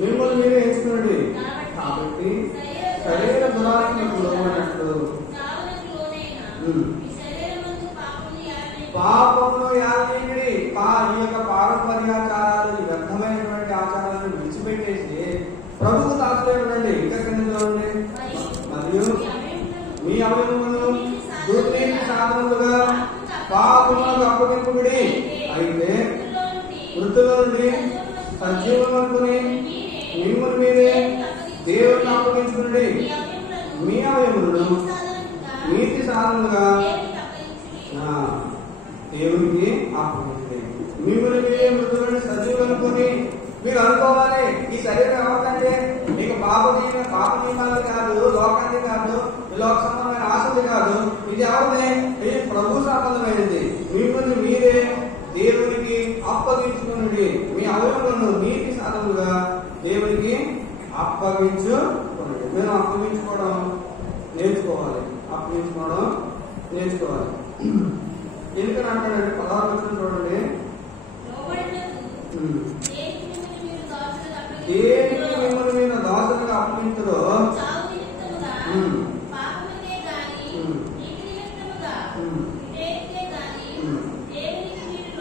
మిమ్మల్ని మీరే ఎంచుకోండి. కాబట్టి శరీర దురాత్మకు లోబడినట్లు పాపమును యాదీయుడి ఈ యొక్క పారంపర్యాచారాలు, ఈ వ్యర్థమైనటువంటి ఆచారాలను విడిచిపెట్టేసి ప్రభువు తాకులే ఉండండి. ఇంకా కిందలో ఉండి మరియు మీ అవయవములను దుర్నీతి సాధనలుగా పాపములకు అప్పగింపుడి. అయితే వృత్తుల నుండి సజీవం అనుకుని మిమ్మల్ని మీరే దేవుడికి అప్పగించుకుని మీ అవయవములను నీతి సాధనలుగా దేవుడికి అప్పగించండి. మిమ్మల్ని మీరే మృతులను సజీవం అనుకుని మీరు అనుకోవాలి, ఈ శరీరం ఎవరికంటే మీకు పాప నియమాలు కాదు, లోకాన్ని కాదు, లోక సంబంధమైన ఆశలు కాదు. ఇది ఎవరిదే? ఇది ప్రభు సంబంధమైనది. మిమ్మల్ని మీరే దేవునికి అప్పగించుకుని మీ అవయవాలను నీతి సాధనలుగా దేవునికి అప్పగించుకోండి. మేము అప్పగించుకోవడం నేర్చుకోవాలి. ఎందుకని అంటాడంటే 16వ వచనం చూడండి. దేనికి మిమ్మల్ని మీద దాసులుగా అప్పగించరో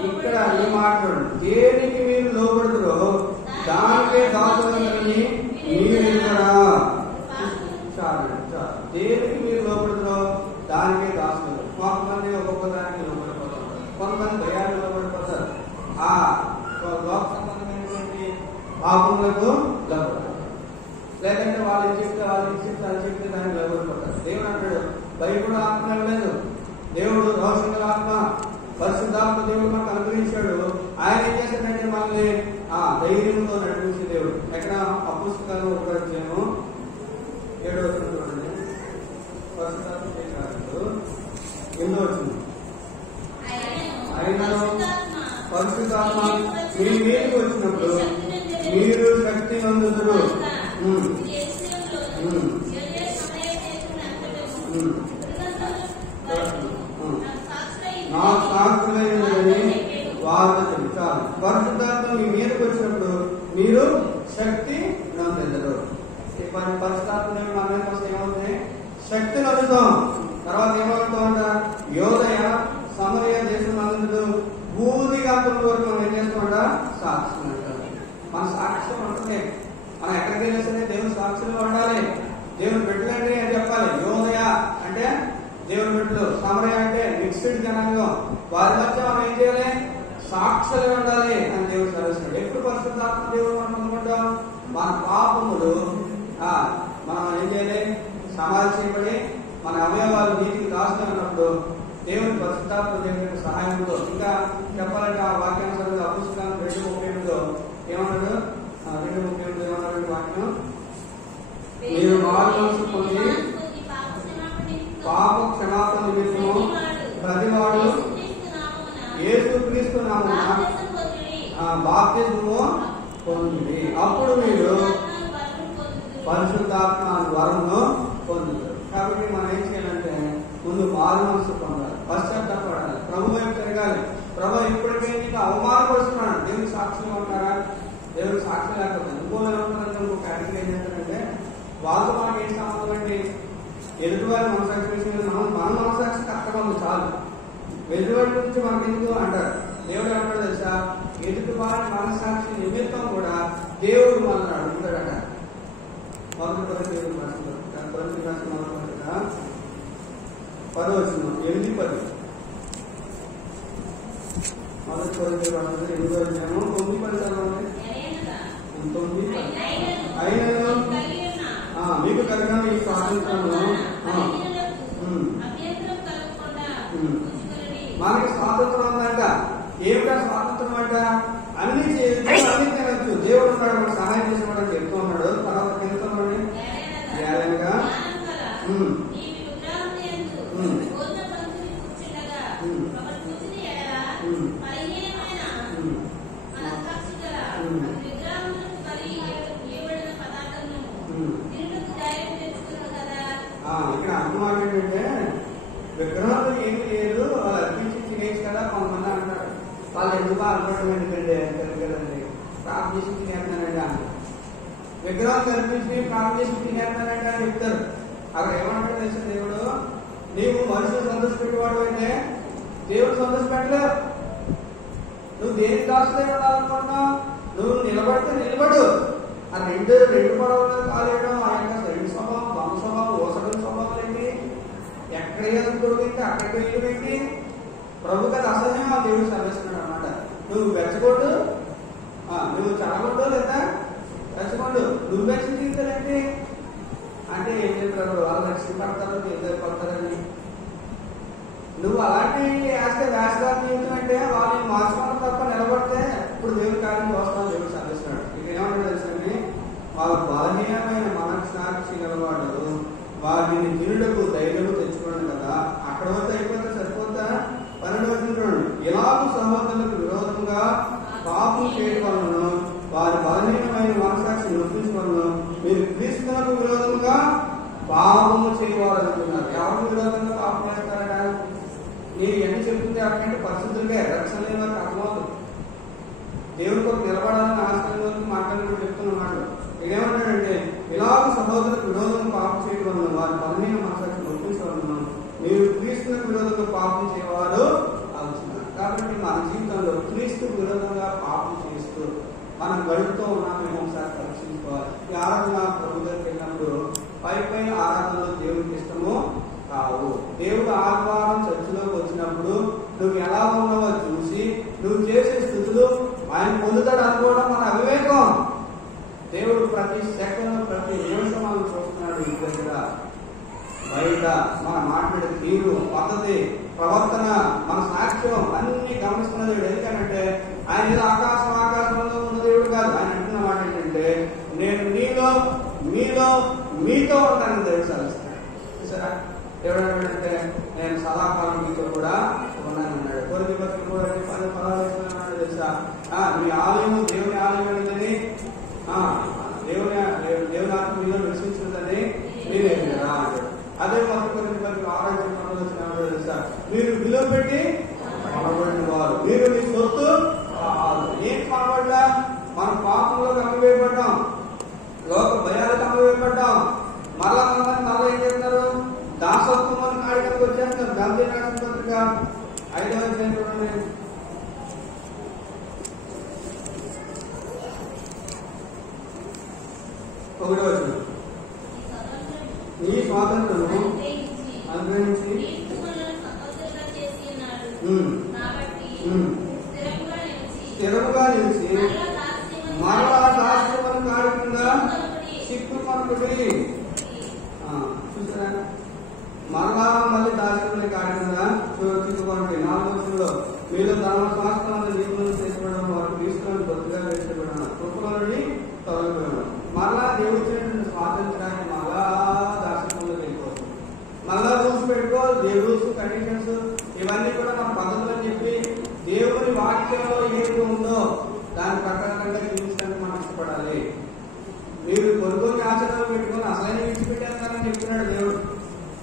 ఇక్కడ ఈ మాట్లాడు. దేనికి మీరు లోబడుతురో దానికే దాసులని మీరు ఎక్కడా. చాలు. దేనికి మీరు లోబడుతురో దానికే దాసులు. కొంతమంది ఒక్కొక్క దానికి లోబడిపోతారు, కొంతమంది భయాన్ని లోబడిపోతారు. ఆ లోక సంబంధమైనటువంటి పాపములకు లోబడతారు. లేదంటే వాళ్ళు చెప్తే దానికి లోబడిపోతారు. దేవుడు అంటాడు, భయపడు ఆత్మ లేదు. దేవుడు రోషంగల ఆత్మ, పరిశుద్ధాత్మ దేవుడు మనకు అనుగ్రహించాడు. ఆయన ఏం చేశాడంటే మనల్ని ఆ ధైర్యంతో నడిపించే దేవుడు. ఎక్కడ అపుస్తకాలు 1వ అధ్యాయము 7వ వచనం చూడండి. పరిశుద్ధాత్మ 8వ వచనం. ఆయన పరిశుద్ధాత్మ మీ మీదకి వచ్చినప్పుడు మీరు శక్తి నందుదురు. నా సాక్షులైనదని వారు చెప్తారు. పరిశుద్ధాత్మ మీ మీదకి వచ్చినప్పుడు మీరు శక్తి నందుదురు. పరిశుద్ధాత్మ మన మీద వస్తే ఏమవుతుంది? శక్తి నందుతాం. తర్వాత ఏమవుతామంట? యోదయ సమరయ దేశం నందు భూదిగాత్రం వరకు మనం ఏం చేస్తామంట? సాక్షి అంటారు. మన సాక్ష్యం అంటే మనం ఎక్కడికి వెళ్ళినా సరే దేవుని సాక్షులు ఉండాలి. దేవుని బిడ్డలంటే అని చెప్పాలి. యోదయ అంటే దేవుని బిడ్డలు, సమరయ అంటే మిక్స్డ్ జనాంగం. వారి మధ్య మనం ఏం చేయాలి? సాక్షులు ఉండాలి అని దేవుడు సరిస్తాడు. ఎప్పుడు పరిశుద్ధాత్మ దేవుడు మనం పొందుకుంటాం? మన పాపములు మనం ఏం చేయాలి? సమాధి చేయబడి మన అవయవాలు నీతికి దాచుకుని ఉన్నప్పుడు దేవుని పరిశుద్ధాత్మ దేవుని సహాయంతో, ఇంకా చెప్పాలంటే ఆ వాక్యానుసారంగా అపుస్తకాలు 2:38 ఏమన్నాడు? 2:38 ఏమన్నాడు వాక్యం? మీరు మారు పొంది పాప క్షమాపణ నిమిత్తము ప్రతివాడు యేసుక్రీస్తు నామమున బాప్తిజము పొంది అప్పుడు మీరు పరిశుద్ధాత్మ వరమును పొందుతారు. కాబట్టి మనం ఏం చేయాలంటే ముందు మారు మనసు పొందాలి, పశ్చాత్తాపడాలి, ప్రభు వైపు తిరగాలి. ప్రభు ఇప్పటికే నీకు అవమానపరుస్తున్నాడు. దేవునికి సాక్షులు ఉంటారా? దేవునికి సాక్షి లేకపోతే ఇంకో ఏమంటారంటే ఇంకో కేటగిరీ ఏం చేస్తారంటే వాళ్ళతో మనకి ఏం సంబంధం అండి? ఎదుటివారి మనసాక్షి విషయంలో మన మనసాక్షి కరెక్ట్గా ఉంది చాలు, ఎదుటివారి గురించి మనకెందుకు అంటారు. దేవుడు ఏమంటాడు తెలుసా, ఎదుటివారి మనసాక్షి నిమిత్తం కూడా దేవుడు మనల్ని అడుగుతాడట. మొదటి కొరింథీయులకు రాసిన 8:10 మొదటి కొరింథీయులకు రాసిన 8:10 అయినను మీకు కలిగిన ఈ స్వాతంత్రము మనకి స్వాతంత్రం ఉందంట. ఏమిటా స్వాతంత్రం అంట? అన్ని చేయొచ్చు, అన్ని తినచ్చు. దేవుడు ఉన్నాడు, మనకు సహాయం చేసేవాడు చెప్తూ ఉన్నాడు. తర్వాత కిందన్నాడు ఏలంగా ఇక్కడ అర్థం ఏంటంటే విగ్రహాలు ఏమి లేదు, వాళ్ళు అర్పించి తినేసి కదా. కొంతమంది అంటారు వాళ్ళు ఎందుకు అనుకోవడం ఎందుకంటే కదండి, ప్రార్థన చేసి తినేస్తున్నానండి అన్న. విగ్రహాలు కనిపించి ప్రార్థన చేసి తినేస్తున్నానండి అని చెప్తారు. అక్కడ ఏమంటాడు తెలుసు, దేవుడు నీవు మనుషులు సంతోషపెట్టేవాడు అయితే దేవుడు సంతోషపెట్టలేవు. నువ్వు దేనికి దాచులే ఉండాలనుకుంటున్నావు? నువ్వు నిలబడితే నిలబడు. ఆ రెండు పడవలు కాలేయడం, ఆ యొక్క శరీర స్వభావం, బంధ స్వభావం, ఓసగల స్వభావాలు ఏంటి? ఎక్కడ కొడుకుంటే అక్కడికి వెళ్ళి పెట్టి ప్రభుకి అది అసహ్యం ఆ దేవుడు సర్వేస్తున్నాడు అనమాట. నువ్వు వెచ్చగొట్టు, నువ్వు చదవద్దు లేదా రెచ్చగొండు. నువ్వు రక్షణ జీవితాలంటే అంటే ఏం చెప్తారు, వాళ్ళు రక్షణ పడతారు, ఇద్దరు పడతారని. నువ్వు అలాంటి వేసగా జీవితం అంటే వాళ్ళని మార్చుకోవడం తప్ప నిలబడితే ఇప్పుడు దేవుడి కార్యం చూస్తామని దేవుడు సర్వేస్తున్నాడు. ఇక్కడ ఏమంటే తెలుసండి, వాళ్ళ బలహీనమైన మనస్సాక్షి గలవాడు వాటిని తినుటకు ధైర్యం తెచ్చుకోండి కదా. అక్కడ వరకు అయిపోతే సరిపోతా? 12వ చూడండి, ఇలాగూ సహోదరులకు విరోధంగా పాపం చేయడం వలన వారి బలహీనమైన మనస్సాక్షి నొప్పించుకోవడం మీరు క్రీస్తులకు విరోధంగా పాపము చేయవాలనుకున్నారు. ఎవరికి విరోధంగా పాపం చేస్తారట? నేను ఎన్ని చెప్తుంటే అక్కడంటే పరిశుద్ధులుగా రక్షణ లేని వారికి అర్థమవుతుంది. దేవుడికి ఒక నిలబడాలని ఆశ్రయం వరకు మాట్లాడి చెప్తున్నమాట. ఇదేమంటాడంటే ఇలాగూ సహోదరులకు విరోధంగా పాపం చేయడం వలన వారి బలహీన మనస్సాక్షి నొప్పించవలన మీరు క్రీస్తులకు విరోధంగా పాపం చేయవారు ఆలోచన. కాబట్టి మన జీవితంలో క్రీస్తుకు విరోధంగా పాపం చేస్తూ మనం గడుపుతూ ఉన్నాం. మేము ఒకసారి పరీక్షించుకోవాలి. ఈ ఆరాధన ప్రభు దగ్గరికి వెళ్ళినప్పుడు పైన ఆరాధనలో దేవుడికి ఇష్టము కావు. దేవుడు ఆదివారం చర్చిలోకి వచ్చినప్పుడు నువ్వు ఎలా ఉన్నావో చూసి నువ్వు చేసే స్థితులు ఆయన పొందుతాడు అనుకోవడం మన అవివేకం. దేవుడు ప్రతి సెకండ్ ప్రతి నిమిషం మనం చూస్తున్నాడు. ఈ దగ్గర బయట మన మాట్లాడే తీరు, పద్ధతి, ప్రవర్తన, మన సాక్ష్యం అన్ని గమనిస్తున్న దేవుడు. ఎందుకంటే ఆయన ఏదో ఆకాశంలో ఉన్న దేవుడు కాదు. ఆయన అంటున్న మాట ఏంటంటే నేను మీలో మీతో ఉంటానని దేవుడు సాధిస్తాడు. చూసారా, దేవుడు అంటే నేను సదాకాలం మీతో కూడా ఉన్నానన్నాడు. కొద్ది బతులు కూడా 10 ఫలాలు ఇస్తున్నాడు తెలుసా. మీ ఆలయం దేవుని ఆలయం అనేది దేవుని ఆత్మ మీలో విశ్వసించిందని మీరే అంటాడు. అదే మొదటి కొద్ది బతులు ఆరోగ్యం వచ్చినప్పుడు తెలుసా, మీరు విలువ పెట్టి కొనబడిన వారు, మీరు మీ సొత్తు ఏం కొనబడ్డా మన పాపంలో కమ్మివేయబడ్డాం, లోక భయాలకు కమ్మివేయబడ్డాం. మరలా ఏం చేస్తున్నారు? దాసత్వం అని కాడికి వచ్చేస్తున్నారు. గాంధీ రాసిన పత్రిక 5వ అధ్యాయం చూడండి. నీ స్వాతంత్రము అనుగ్రహించి స్థిరముగా నిలిచి మరలా దాస్యమని కాడి కింద సిక్కుమనుకుడి. చూసారా, మరలా మళ్ళీ దాస్యమని కాడి కింద సిక్కుమనుకుడి. 4వ వచనంలో మీలో ధర్మశాస్త్రాన్ని నియమనం చేసుకోవడం వారు క్రీస్తులను బొత్తుగా వేసుకోవడం కృపలో నుండి తొలగిపోవడం. మరలా దేవుడి స్వాతంత్రాన్ని మళ్ళా దాస్యంలో వెళ్ళిపోతుంది. మళ్ళా రూల్స్ పెట్టుకో, రూల్స్ కండిషన్స్ ఇవన్నీ కూడా మన పద్ధతులు అని చెప్పి దేవుని వాక్యంలో ఏది ఉందో దాని ప్రకారంగా జీవించడానికి మనం ఇష్టపడాలి. మీరు కొన్ని ఆచరణలు పెట్టుకుని అసలైన విడిచిపెట్టేస్తానని చెప్తున్నాడు దేవుడు.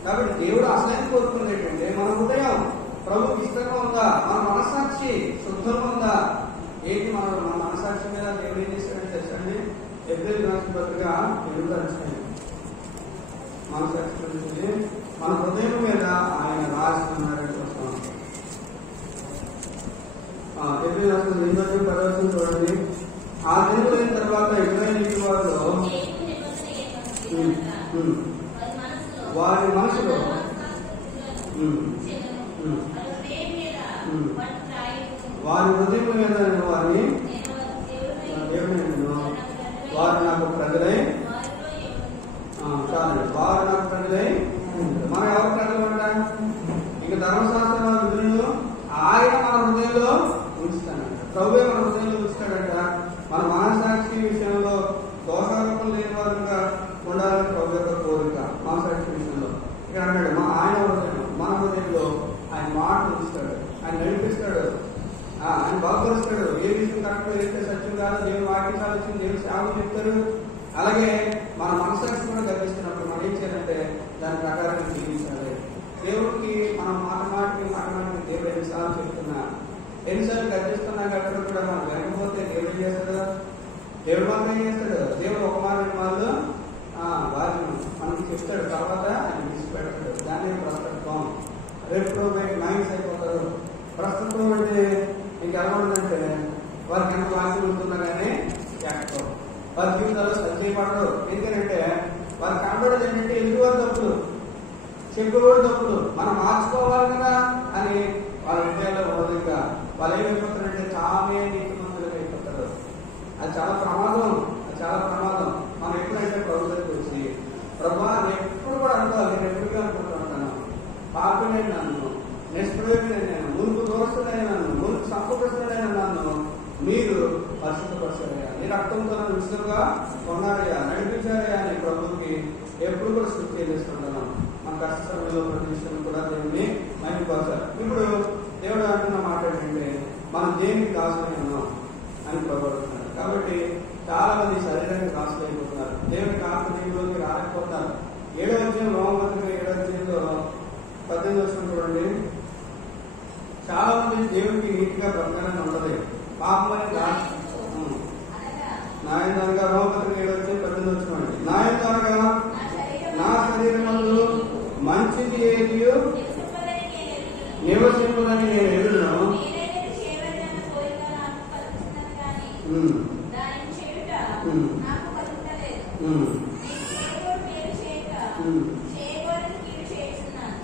కాబట్టి దేవుడు అసలైన కోరుకున్నది ఏంటంటే మన హృదయం ప్రభుకి ఇష్టంగా ఉందా, మన మనస్సాక్షి శుద్ధంగా ఉందా. ఏంటి మన మనస్సాక్షి మీద దేవుడు ఏం చేస్తాడని తెలుసండి. ఏప్రిల్ రాసిన పత్రిక 8వ అధ్యాయం మనసాక్షి గురించి మన హృదయం మీద ఆయన రాస్తున్నారని చూస్తాం. ఎప్పుడు రాసిన 2వ ప్రదర్శన చూడండి. ఆ దినములైన తర్వాత ఇశ్రాయేలు వారిలో వారి మనసులో వారి హృదయం మీద వారిని వారు నాకు ప్రజలై చాలండి. వారు నాకు ప్రజలై మనం ఎవరు ప్రజలు అంట? ఇక ధర్మశాస్త్ర విధులను ఆయన మన హృదయంలో ఉంచుతానంట. ప్రభువే మన హృదయంలో ఉంచుతాడంట. మన మనసాక్షి విషయంలో దోషారోపణ లేని వారుగా ఉండాలని ప్రభు యొక్క కోరిక. మనసాక్షి విషయంలో ఇక్కడ అన్నాడు ఆయన హృదయం మన హృదయంలో ఆయన మాట ఉంచుతాడు, ఆయన నడిపిస్తాడు, ఆయన బాగుపరుస్తాడు. ఏ విషయం కరెక్ట్ అయితే సత్యం కాదు, దేవుని వాక్యం ఆలోచన దేవుని సేవలు చెప్తారు. అలాగే మన మనసాక్షి కూడా గర్విస్తున్నప్పుడు మనం ఏం చేయాలంటే దాని ప్రకారం జీవించాలి. దేవుడికి మనం మాటమాటికి దేవుడు ఎన్నిసార్లు చెప్తున్నా, ఎన్నిసార్లు గర్జిస్తున్నా అక్కడ కూడా మనం వెనకపోతే దేవుడు ఏం చేస్తాడు? దేవుడు మాత్రం ఏం చేస్తాడు? దేవుడు ఒక మాట వాళ్ళు వారిని మనకి చెప్తాడు, తర్వాత ఆయన తీసుకుపెడతాడు. దాన్ని ప్రస్తుతం రేప్రోబేట్ మైండ్స్ అయిపోతారు. ప్రస్తుతం అంటే ఇంకెలా ఉంటుందంటే వారికి ఎంత వాక్యం ఉంటున్నా కానీ చేస్తారు. వారి జీవితాల్లో సత్యపడరు. ఎందుకంటే వారు కనబడేది ఏంటంటే ఎదురువారు తప్పులు, చెప్పేవాడు తప్పులు, మనం మార్చుకోవాలి కదా అని వాళ్ళ విషయాల్లో బోధంగా వాళ్ళు ఏమైపోతారంటే చాలానే నీతి మందులుగా అయిపోతారు. అది చాలా ప్రమాదం, అది చాలా ప్రమాదం. మనం ఎప్పుడైతే ప్రభు దగ్గరికి వచ్చి ప్రభా ఎప్పుడు కూడా అనుకోవాలి, నేను ఎప్పుడుగా అనుకుంటూ ఉంటాను, పాపనే నన్ను, నిష్ప్రయోజన నేను, మునుపు దోషుడైన నన్ను, మునుపు సంపూర్ణుడైన నన్ను మీరు పరిశుద్ధపరచారయ్యా, నీ రక్తంతో నన్ను ఉచితంగా కొన్నారయ్యా, నడిపించారయ్యా అని ప్రభుకి ఎప్పుడు కూడా స్తుతి చేసుకుంటున్నాను. మన కష్ట సమయంలో ప్రతి విషయం కూడా దేవుని మహిమపరచాలి. ఇప్పుడు దేవుడు అంటున్న మాట ఏంటంటే మనం దేనికి దాసులై ఉన్నాం అని ప్రభుత్వం. కాబట్టి చాలా మంది శరీరానికి దాసులు అయిపోతున్నారు, దేవునికి ఆత్మ దేవుడికి రాలేకపోతున్నారు. 7వ అధ్యాయం రోమపత్రిక 7వ అధ్యాయంలో 18వ వచనం చూడండి. చాలా మంది దేవుడికి నీటిగా బ్రతకాలని ఉండదు. పాపమని నాయనగా రోమపత్రిక 7వ అధ్యాయం 18వ వచనం. నాయనగా నా శరీరములో మంచిది ఏది నివసింపుదని నేను ఎదురును,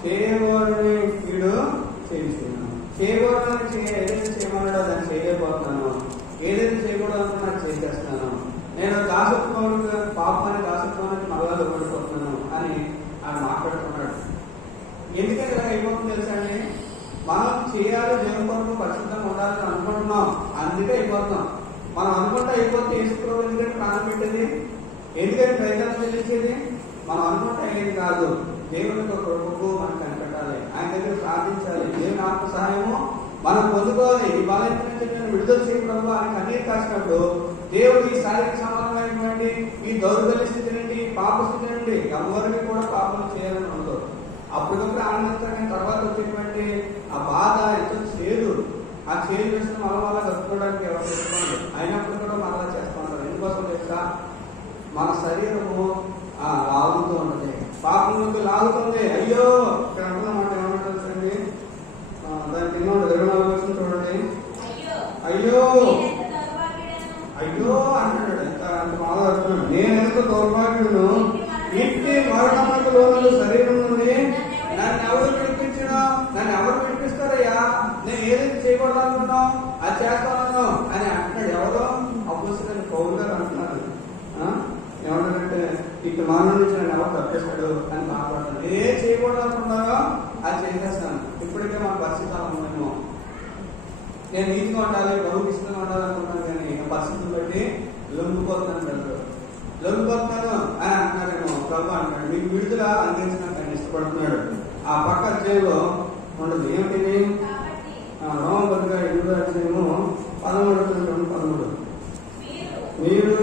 చేయగోరని కీడు చేస్తున్నాను. చేయగోరని ఏదైతే చేయమన్నాడో దాన్ని చేయలేకపోతున్నాను, ఏదైతే చేయకూడదు నాకు చేసేస్తాను. నేను దాసత్వానికి పాపాన్ని దాసత్వానికి మళ్ళా పడిపోతున్నాను అని ఆయన మాట్లాడుతున్నాడు. ఎందుకంటే ఇలా అయిపోతుంది తెలుసా అండి? మనం చేయాలి, దేవుని కొరకు పరిశుద్ధంగా ఉండాలని అనుకుంటున్నాం, అందుకే అయిపోతున్నాం. మనం అనుకుంటే అయిపోతే వేసుకోవడం ఎందుకంటే ప్రాణం పెట్టేది, ఎందుకంటే ప్రయత్నం చెల్లించేది మనం అనుకుంటే అయ్యేది కాదు. దేవుని కొరకు మనం కనిపెట్టాలి, ఆయన దగ్గర ప్రార్థించాలి, దేవుని ఆత్మ సహాయము మనం పొందుకోవాలి. ఈ బలహీనత నుంచి నేను విడుదల చేయడం అని కన్నీరు కాసినప్పుడు దేవుడు ఈ శారీరక సంబంధమైనటువంటి ఈ దౌర్బల్య స్థితి నుండి, పాప స్థితి నుండి ఎవరికి కూడా పాపం చేయాలని ఉండదు. అప్పటికప్పుడు ఆనందించడం తర్వాత వచ్చేటువంటి ఆ బాధ ఎంతో చేదు. ఆ చేదు విషయం మళ్ళా కలుపుకోవడానికి ఎవరు పెట్టుకోండి, అయినప్పుడు కూడా మళ్ళా చేస్తూ ఉంటారు. ఎందుకోసం తెలుసా? మన శరీరము లాగుతూ ఉంటుంది, పాపం నుండి లాగుతుంది. అయ్యో ఇక్కడ అంటున్నమాట ఏమంటారు అండి? దానికి తిన్నాడు 24వ వచనం చూడండి. అయ్యో అయ్యో అంటాడు, అంత మాట్లాడుతున్నాడు. నేను ఎంత దౌర్భాగ్యుడును, ఇంటి మరణములకు లోను శరీరం నుండి నన్ను ఎవరు విడిపించినా, నన్ను ఎవరు విడిపిస్తారయ్యా, నేను ఏదైతే చేయకూడదు అనుకున్నావు అది చేస్తాను అని అంటున్నాడు. ఎవరో అప్పుడు పౌరు గారు అంటున్నారు, ఏమంటారంటే ఇక్కడ మరణం నుంచి నన్ను ఎవరు తప్పిస్తాడు అని మాట్లాడుతున్నాను. ఏం చేయకూడదు అనుకున్నారో అది చేసేస్తాను. ఇప్పటికే మన పరిస్థితి అనుకున్నాము, నేను నీతిగా ఉండాలి, ప్రభుకి ఇష్టంగా ఉండాలి అనుకుంటున్నాను, కానీ పరిస్థితులు బట్టి లొంగిపోతున్నాను, లొంగిపోతున్నాను అని అంటున్నారేమో. ప్రభు అంటున్నాడు మీకు విడుదల అందించడానికి ఆయన ఇష్టపడుతున్నాడు. ఆ పక్క అధ్యాయంలో ఉండదు. ఏమిటి? రోమపత్రిక 8వ అధ్యాయము 13 మీరు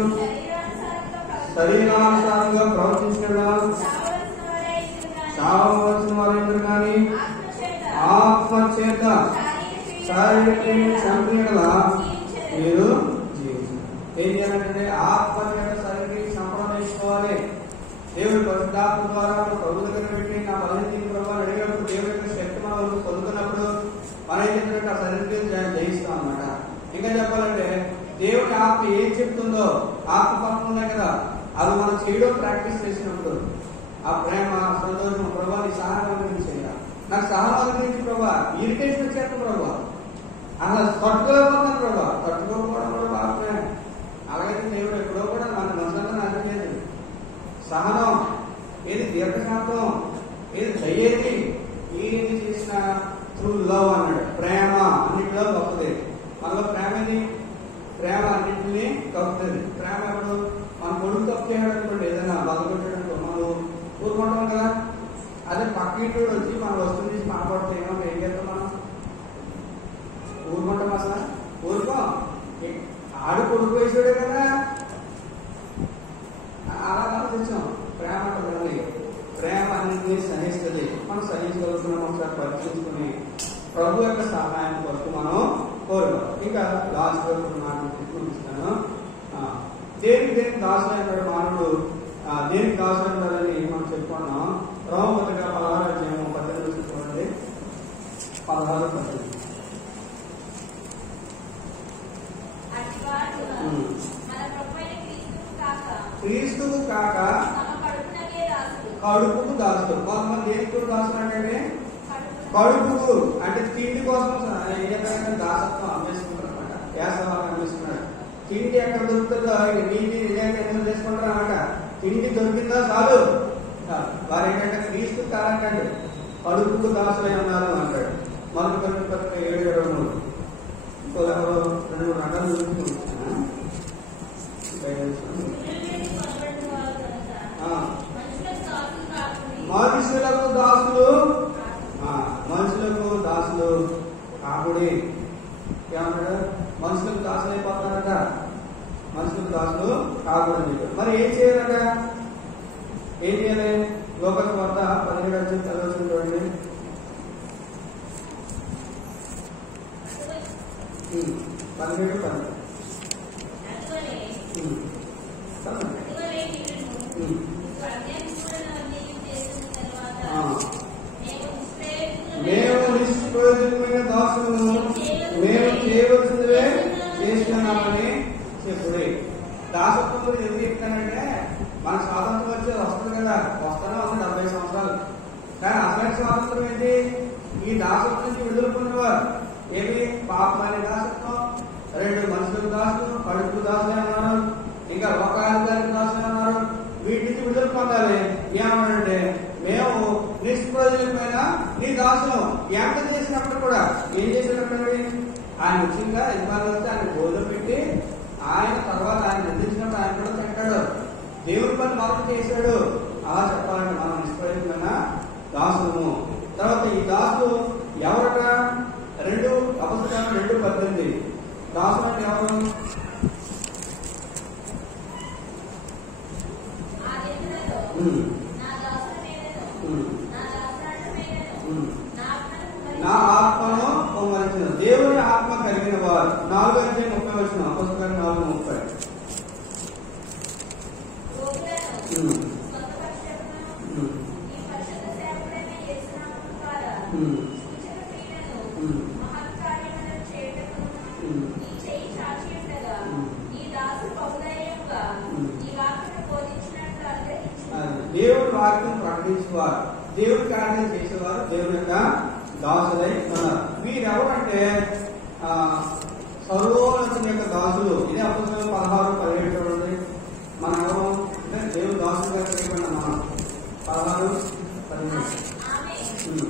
శరీరానుసారంగా ప్రవర్తించడం చావవలసిన వారెందరు కానీ ఆత్మ చేత శారీరక సంపూర్ణ మీరు జీవించాలి. ఏం చేయాలంటే ఆత్మ చేత శారీరక సంపూర్ణ చేసుకోవాలి. దేవుడి పరిశుద్ధాత్మ ద్వారా ప్రభు దగ్గర పెట్టి నా బలహీన ప్రభావం అడిగినప్పుడు దేవుడి యొక్క శక్తి మనం పొందుతున్నప్పుడు మనం ఏం చేసినట్టు ఆ శరీరం జయిస్తాం అన్నమాట. ఇంకా చెప్పాలంటే దేవుడి ఆత్మ ఏం చెప్తుందో ఆత్మ పనులు ఉన్నాయి కదా, అవి మనం చేయడం ప్రాక్టీస్ చేసినప్పుడు ఆ ప్రేమ సంతోషం ప్రభావ నీ సహనం అనుగ్రహించేయ, నాకు సహనం అనుగ్రహించి ప్రభావ, ఇరిటేషన్ వచ్చేస్తాను ప్రభావ, అలా తట్టుకోలేకపోతున్నాను ప్రభావ, తట్టుకోకపోవడం కూడా బాగా. అలాగే దేవుడు ఎప్పుడో కూడా మన మనసులో నచ్చలేదు. సహనం ఏది, దీర్ఘశాంతం ఏది, దయ్యేది, ఏది చేసిన త్రూ లవ్ అన్నాడు. ప్రేమ అన్నింటిలో గొప్పది. మనలో ప్రేమ ఏది, ప్రేమ అన్నింటినీ కప్పుతుంది. ప్రేమ ఎప్పుడు మన కొడుకు తప్పు చేయడం అనుకోండి, ఏదైనా బాధపడ్డాడు మనం ఊరుకుంటాం కదా. అదే పక్కింటి వచ్చి మన వస్తువుని తీసి మాట్లాడితే ఏం చేస్తాం మనం? ఊరుకుంటాం అసలు, ఊరుకో. ఆడు కొడుకు వేసాడే కదా, అలా ఆలోచించాం. ప్రేమ అంటే ప్రేమ అన్నింటినీ సహిస్తుంది. మనం సహించగలుగుతున్నాం ఒకసారి పరిశీలించుకుని ప్రభు యొక్క సహాయం కొరకు మనం కోరుకోవాలి. ఇంకా లాస్ట్ వరకు చూపిస్తాను. దేనికి దాసులైన మానవుడు దేనికి దాసులైనారని మనం చెప్పుకున్నాం. రోమపత్రిక 16:18 చూడండి. 16:18 క్రీస్తుకు కాక కడుపుకు దాసులు. కొంతమంది దేనికి దాసులు అంటే కడుపుకు అంటే తిండి కోసం దాసత్వం అమ్మేసుకుంటారు అనమాట. యాసవాళ్ళు అమ్మేసుకున్నారు. తిండి ఎక్కడ దొరుకుతుందో నీటి నిజంగా చేసుకుంటారు అనమాట. తిండి దొరికిందా చాలు. వారు ఏంటంటే క్రీస్తు కారండి కడుపుకు దాసులై ఉన్నారు అంటాడు. మొదటి కొరింథీ పత్రిక 7:23. ఇంకో 2-3 రకాలు చూసుకుంటున్నా. మనుషులకు దాసులు, మనుషులకు దాసులు కాకుడి. ఏమన్నాడు? మనుషులకు దాసులు అయిపోతారట. మనుషులకు దాసులు కాకూడదు. మరి ఏం చేయాలట? ఏం చేయాలి? లోకస్ వార్త 17 చదవాల్సింది. 17:10. మేము నిష్ప్రయోజనమైన దాసులను మేము చేయవలసిందే చేస్తున్నామని చెప్పుడే. దాసత్వం ఎందుకు చెప్తానంటే మన స్వాతంత్రం వచ్చేది వస్తుంది కదా, వస్తానే ఉంది 70 సంవత్సరాలు. కానీ అసలు స్వాతంత్రం ఏంటి? ఈ దాసత్వం నుంచి విడుదల పొందేవారు. ఏమి? పాపం అనే దాసత్వం, 2 మనుషులకు దాసులు, కడుపు దాసులే ఉన్నారు, ఇంకా లోకాధికారికి దాసులే ఉన్నారు. వీటి నుంచి విడుదల పొందాలి. ఏమన్నాడంటే మేము నిష్ప్రయోజనమైన నీ దాసులు. ఎంత చేసినప్పుడు కూడా ఏం చేసినప్పుడు ఆయన ముఖ్యంగా యజమాని వస్తే ఆయన భోజనం పెట్టి ఆయన తర్వాత ఆయన నిర్దించినప్పుడు ఆయన కూడా తింటాడు. దేవుడి పని మొదలు చేశాడు. అలా చెప్పాలంటే మనం నిష్ప్రయోజనమైన దాసులము. తర్వాత ఈ దాసులు ఎవరట? 2 అపొస్తలులు 2:18. దాసులు అంటే ఎవరు? నా ఆత్మను పొందవలసిన దేవుని ఆత్మ కలిగిన వారు. 4:30 అపొస్తలులు 4:30. దేవుడి వాక్యం ప్రకటించేవారు, దేవుడి కార్యం చేసేవారు దేవుని యొక్క దాసులై ఉన్నారు. వీరెవరంటే సర్వోన్నతుని యొక్క దాసులు. ఇదే అపొస్తలులు 16:17 చూడండి. మనం ఎవరు అంటే దేవుడు దాసులుగా చేయబడిన మనం. 16:17.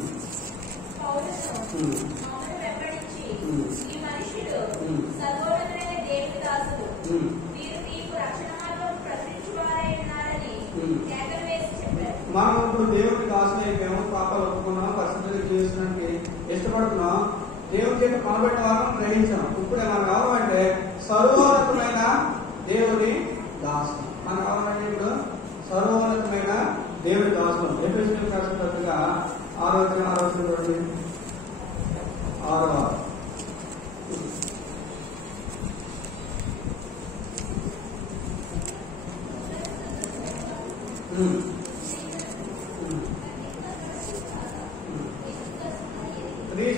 మనం ఇప్పుడు దేవుడికి దాసులు అయిపోయాము, పాపాలు ఒప్పుకున్నాం, పరిశుద్ధంగా జీవించడానికి ఇష్టపడుతున్నాం, దేవుడి చేత కొనబెట్టిన వారం గ్రహించాం. ఇప్పుడు మనం కావాలంటే సర్వోన్నతమైన దేవుని దాసులు. మనం కావాలంటే ఇప్పుడు సర్వోన్నతమైన దేవుడి దాసులు. ఎఫెసీయులకు రాసిన పత్రిక 6:6 6.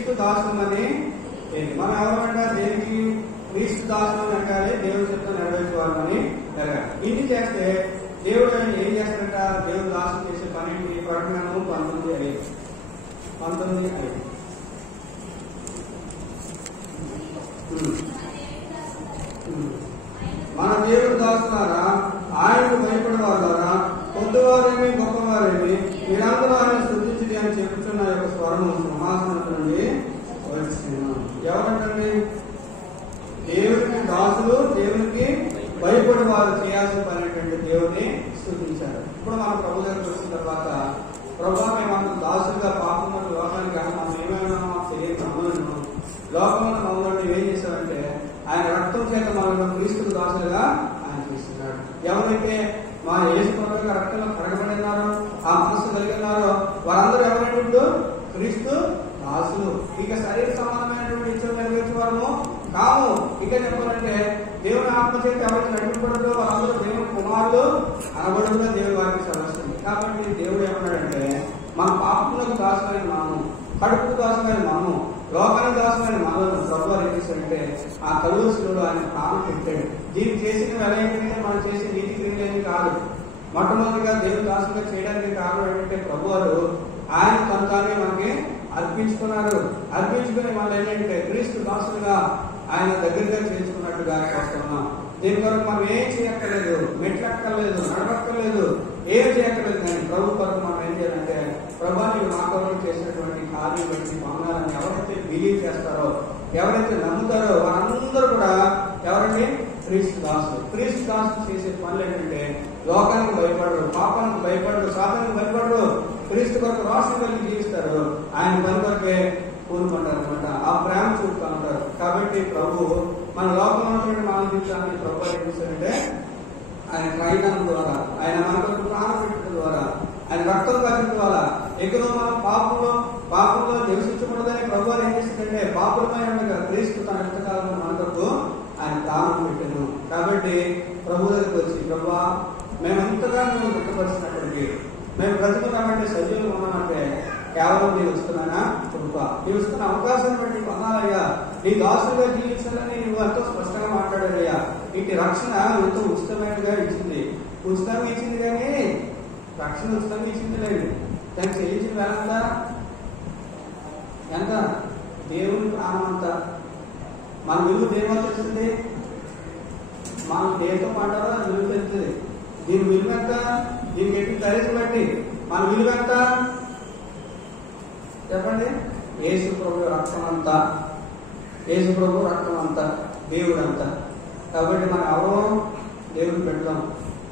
క్రీస్తు దాసులని మనం ఎవరంటే దేనికి క్రీస్తు దాసులని అంటారే దేవుడి చెప్తా నెరవేర్చుకోవాలని జరగాలి. ఇది చేస్తే దేవుడు ఏం చేస్తాడంట? దేవుడు దాసులు చేసే పని ప్రకటన 19:5 మన దేవుడు దాసులారా ఆయనకు భయపడే వారి ద్వారా కొద్దివారేమి గొప్పవారేమి మీరందరూ ఆయన స్తుతించండి అని చెప్పుతున్న యొక్క స్వరము సింహాసనం నుండి వచ్చినాను. ఎవరంటండి? దేవుడికి దాసులు, దేవునికి భయపడి వారు చేయాల్సిన పని ఏంటంటే దేవుడిని స్తుతించారు. ఇప్పుడు మనం ప్రభు దగ్గరికి వచ్చిన తర్వాత ప్రభు మేము దాసులుగా పాపంలో లోకానికి మనం ఏమైనా తెలియక అమ్మలను లోకంలో మమ్మల్ని ఏం చేశారంటే ఆయన రక్తం చేత మనల్ని క్రీస్తుకు దాసులుగా ఆయన చేస్తున్నాడు. ఎవరైతే మా యేసు ప్రభువుగా రక్తంలో కరగబడినారో, ఆ మనసు కలిగినారో వారందరూ ఎవరైనా క్రీస్తు దాసులు. ఇక శరీర సమానమైనటువంటి ఇచ్చలు నెరవేర్చే వారము కాము. ఇక చెప్పాలంటే దేవుని ఆత్మ చేత ఎవరికి నడిపబడదో వారందరూ దేవుని కుమారులు అనబడులో దేవుడి వారికి సర్వస్తుంది. కాబట్టి దేవుడు ఏమన్నాడంటే మన పాపములకు దాసులైన మనము, కడుపు దాసులైన మనము, లోకానికి దాసులైన మనలను ప్రభు ఏం చేశాడంటే ఆ కలువసులో ఆయన ప్రాణం పెట్టాడు. దీనికి చేసిన ఎలా ఏంటంటే మనం చేసే నీతి క్రియలు ఏమి కాదు. మొట్టమొదటిగా దేవుని దాసులుగా చేయడానికి కారణం ఏంటంటే ప్రభు వారు ఆయన తనతానే మనకి అర్పించుకున్నారు. అర్పించుకుని మనం ఏంటంటే క్రీస్తు దాసులుగా ఆయన దగ్గరగా చేర్చుకున్నట్టుగా చూస్తున్నాం. దీని కొరకు మనం ఏం చేయక్కర్లేదు, మెట్లక్కర్లేదు, నడవక్కర్లేదు, ఏం చేయక్కర్లేదు. కానీ ప్రభు కొరకు మనం ఏం చేయాలంటే ప్రభు నీవు నా కొరకు చేసినటువంటి కార్యం బట్టి బంగారాన్ని ఎవరైతే బిలీవ్ చేస్తారో, ఎవరైతే నమ్ముతారో వారందరూ కూడా ఎవరంటే క్రీస్తు దాసులు. క్రీస్తు దాసులు చేసే పనులు ఏంటంటే లోకానికి భయపడరు, పాపానికి భయపడరు, సాతానికి భయపడరు, క్రీస్తు కొరకు రాష్ట్రం కలిగి జీవిస్తారు. ఆయన పని కొరకే కూరుకుంటారు అనమాట. ఆ ప్రేమ చూపుతూ ఉంటారు. కాబట్టి ప్రభు మన లోకంలో ఉన్నటువంటి మానవ జీవితాన్ని ప్రభు ఏం చేశారంటే ఆయన ప్రయత్నం ద్వారా, ఆయన మన కొరకు ప్రాణం పెట్టడం ద్వారా, ఆయన రక్తం కట్టడం ద్వారా ఎక్కడో మనం పాపంలో నివసించకూడదని ప్రభు ఏం చేసిందంటే పాపులమైన క్రీస్తు తన ఎంతకాలంలో మన కొరకు ఆయన దానం పెట్టాను. కాబట్టి ప్రభు దగ్గరికి వచ్చి ప్రభు మేమంతగా మేము గుర్తుపరిచినప్పటికీ మేము బ్రతుకున్నామంటే సజీవులు ఉన్నామంటే కేవలం నీవు ఇస్తున్నానా కృప, నీవు ఇస్తున్న అవకాశం బట్టి పొందాలయ్యా, నీ దాసులుగా జీవించాలని నువ్వు ఎంతో స్పష్టంగా మాట్లాడాలయ్యా. ఇటు రక్షణ ఎంతో ఉచితమైనగా ఇచ్చింది. ఉచితంగా ఇచ్చింది కానీ రక్షణ ఉచితంగా ఇచ్చింది లేదు. దానికి చెల్లించిన వేలంతా ఎంత? దేవుని ప్రాణం అంతా. మన విలువ దేనివల్ల తెలిసింది? మనం దేనితో మాట్లాడో అది విలువ తెలుస్తుంది. దీని విలువ ఎంత? దీనికి ఎట్టి ఖరీదు బట్టి మన విలువ ఎంత చెప్పండి? యేసు ప్రభు రక్తం అంతా, యేసు ప్రభు రక్తం అంతా, దేవుడు అంతా. కాబట్టి మనం ఎవరో దేవుడు పెడతాం,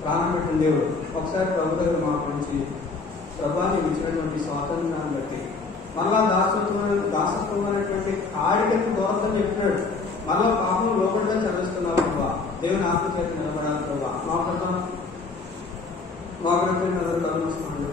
ప్రాణం పెట్టిన దేవుడు. ఒకసారి ప్రభు దగ్గర మాకు నుంచి ప్రభాని ఇచ్చినటువంటి స్వాతంత్రాన్ని బట్టి మళ్ళా దాసత్వం అనేటువంటి ఆడికి దూరంతో చెప్పినాడు. మళ్ళా పాపం లోపలిగా చదివిస్తున్నావు ప్రభా, దేవుని ఆత్మ చేత నిలబడాలి ప్రభా. మా ప్రధాన కలుస్తున్నాడు.